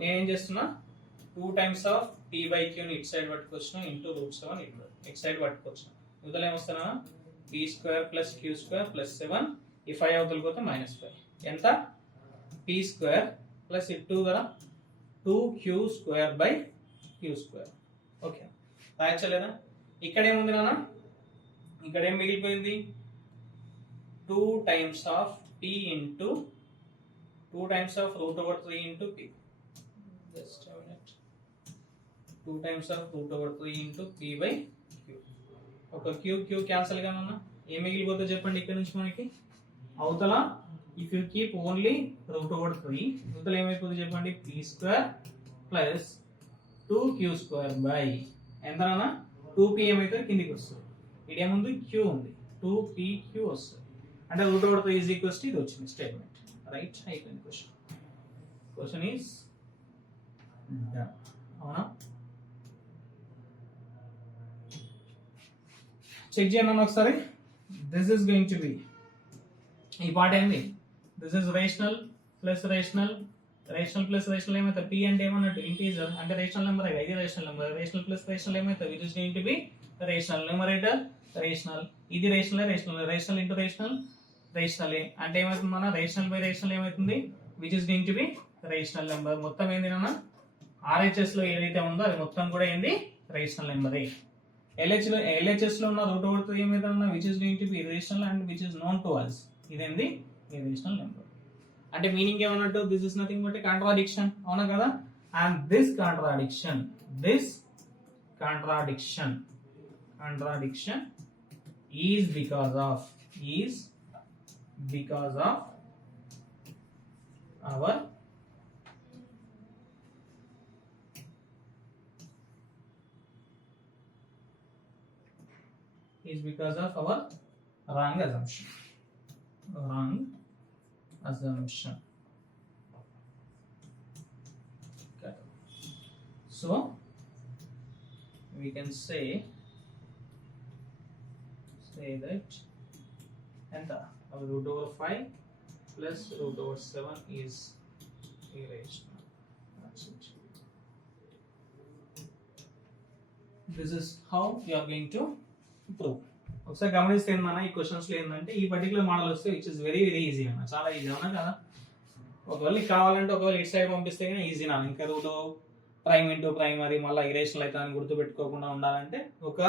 నేను ఏం చేస్తున్నా 2 times of p by q ని ఇటు సైడ్ పట్టుకొచ్చిన ఇంటూ రూట్ 7 ఇటు సైడ్ పట్టుకొచ్చిన. యువతల ఏమొస్తానా p square plus q square plus 7 ఈ 5 అవతలకి పోతే -5 ఎంత p square plus 2 కదా 2q square by q square. Okay, రాయచ్చలేదా. ఇక్కడ ఏముంది నాన్న, ఇక్కడ ఏం మిగిలిపోయింది 2 times of p into 2 times of root over 3 into p. Just a minute. 2 times of root over 3 into p by q. ఒక q క్యాన్సిల్ గా ఉన్నా ఏం మిగిలిపోతుందో చెప్పండి. ఇక్కడ నుంచి మనకి అవతల if you keep only root over 3 అవతల ఏమైపోతుంది చెప్పండి p square plus 2q square by ఎంతనా 2p ఏమైతే కిందికి వస్తుంది. ఇది ఏముంది q ఉంది 2pq వస్తుంది. అంటే root over 3 is equals to ఇది వచ్చింది స్టేట్మెంట్. రైట్, అయిపోయింది క్వశ్చన్. క్వశ్చన్ ఈజ్ అవునా. చెక్ చేయండి ఒకసారి. This is going to be ఈ పార్ట్ ఏంది, this is rational plus rational plus rational ఏమైతే p అంటే ఏమన్నట్టు ఇంటీజర్ అంటే రేషనల్ నెంబర్, ఇది rational number. Rational plus rational ఏమైతే which is going to be rational numerator rational, ఇది రేషనల్ ఇంటూ రేషనల్ అంటే ఏమవుతుంది మన రేషనల్ బై రేషనల్ ఏమవుతుంది which is going to be rational number. మొత్తం ఏంది నాన్న RHS లో ఏదైతే ఉందో అది మొత్తం కూడా ఏంది రేషనల్ నెంబరే. LHS లో ఉన్న రూట్ ఓవర్ 3 ఏమైతే ఉన్నా which is going to be rational and which is known to us. ఇదేంది రేషనల్ నెంబర్. అంటే మీనింగ్ ఏమన్నట్టు this is nothing but a contradiction, అవునా కదా. And this contradiction is because of our wrong assumption. Okay. So we can say that and our root over 5 plus root over 7 is irrational. That's it. This is how you are going to prove. ఒకసారి గమనిస్తే ఏంటన్నా ఈ questions లో ఏంటంటే ఈ particular model వస్తే which is very easy అన్న, చాలా ఈజీ అవునా కదా. ఒకవేళ కావాలంటే ఒకవేళ ఇటు సైడ్ పంపిస్తే ఈజీ నా, ఇంకా రూట్ ప్రైమ్ ఇంటూ ప్రైమరీ మళ్ళీ ఇరేషనల్ అయితే అని గుర్తు పెట్టుకోకుండా ఉండాలంటే ఒక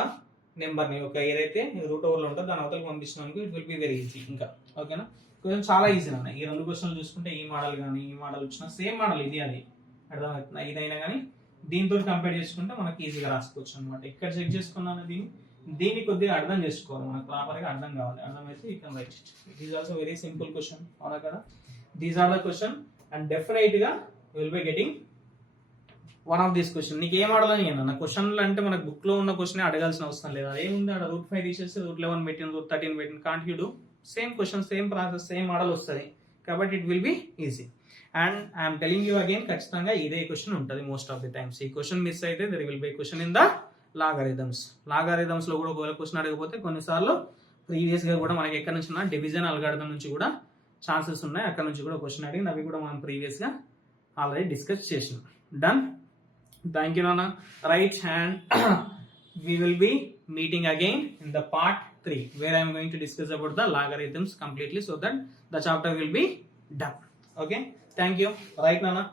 నెంబర్ని ఒక ఏదైతే రూట్ ఓవర్లో ఉంటుందో దాని అవతలకి పంపించినందుకు it will be very easy. ఇంకా ఓకేనా, కొంచెం చాలా ఈజీ అన్న. ఈ 2 క్వశ్చన్లు చూసుకుంటే ఈ మోడల్ కానీ ఈ మోడల్ వచ్చిన సేమ్ మోడల్ ఇది అది అర్థమవుతుంది. ఇదైనా కానీ దీంతో కంపేర్ చేసుకుంటే మనకి ఈజీగా రాసుకోవచ్చు అనమాట. ఇక్కడ చెక్ చేసుకున్నాను దీన్ని కొద్దిగా అర్థం చేసుకోవాలి, మనకు ప్రాపర్గా అర్థం కావాలి. అర్థమైతే you can write it. It is also very simple question, అవునా కదా. These are the question and definite గా will be getting one of this question. నీకు ఏం అడగాలని అన్న క్వశ్చన్లు అంటే మనకు బుక్ లో ఉన్న క్వశ్చన్ అడగాల్సిన అవసరం లేదు. అదేముంది అక్కడ రూట్ 5 తీసేసి రూట్ 11 పెట్టిన రూట్ 13 పెట్టిన can't you do same question same process same model వస్తుంది కాబట్టి it will be easy. And I'm telling you again ఖచ్చితంగా ఇదే క్వశ్చన్ ఉంటుంది మోస్ట్ ఆఫ్ ది టైమ్స్. ఈ క్వశ్చన్ మిస్ అయితే there will be question in the logarithms లో కూడా ఒకవేళ క్వశ్చన్ అడగకపోతే కొన్నిసార్లు ప్రీవియస్ గా కూడా మనకి ఎక్కడి నుంచి డివిజన్ అల్గారిథం నుంచి కూడా ఛాన్సెస్ ఉన్నాయి, అక్కడ నుంచి కూడా క్వశ్చన్ అడిగింది. అవి కూడా మనం ప్రీవియస్ గా ఆల్రెడీ డిస్కస్ చేసినాం. డన్, థ్యాంక్ యూ నాన్న. Right, and we will be meeting again in the part 3 where I am going to discuss about the logarithms completely so that the chapter will be done. Okay, thank you. Right nana.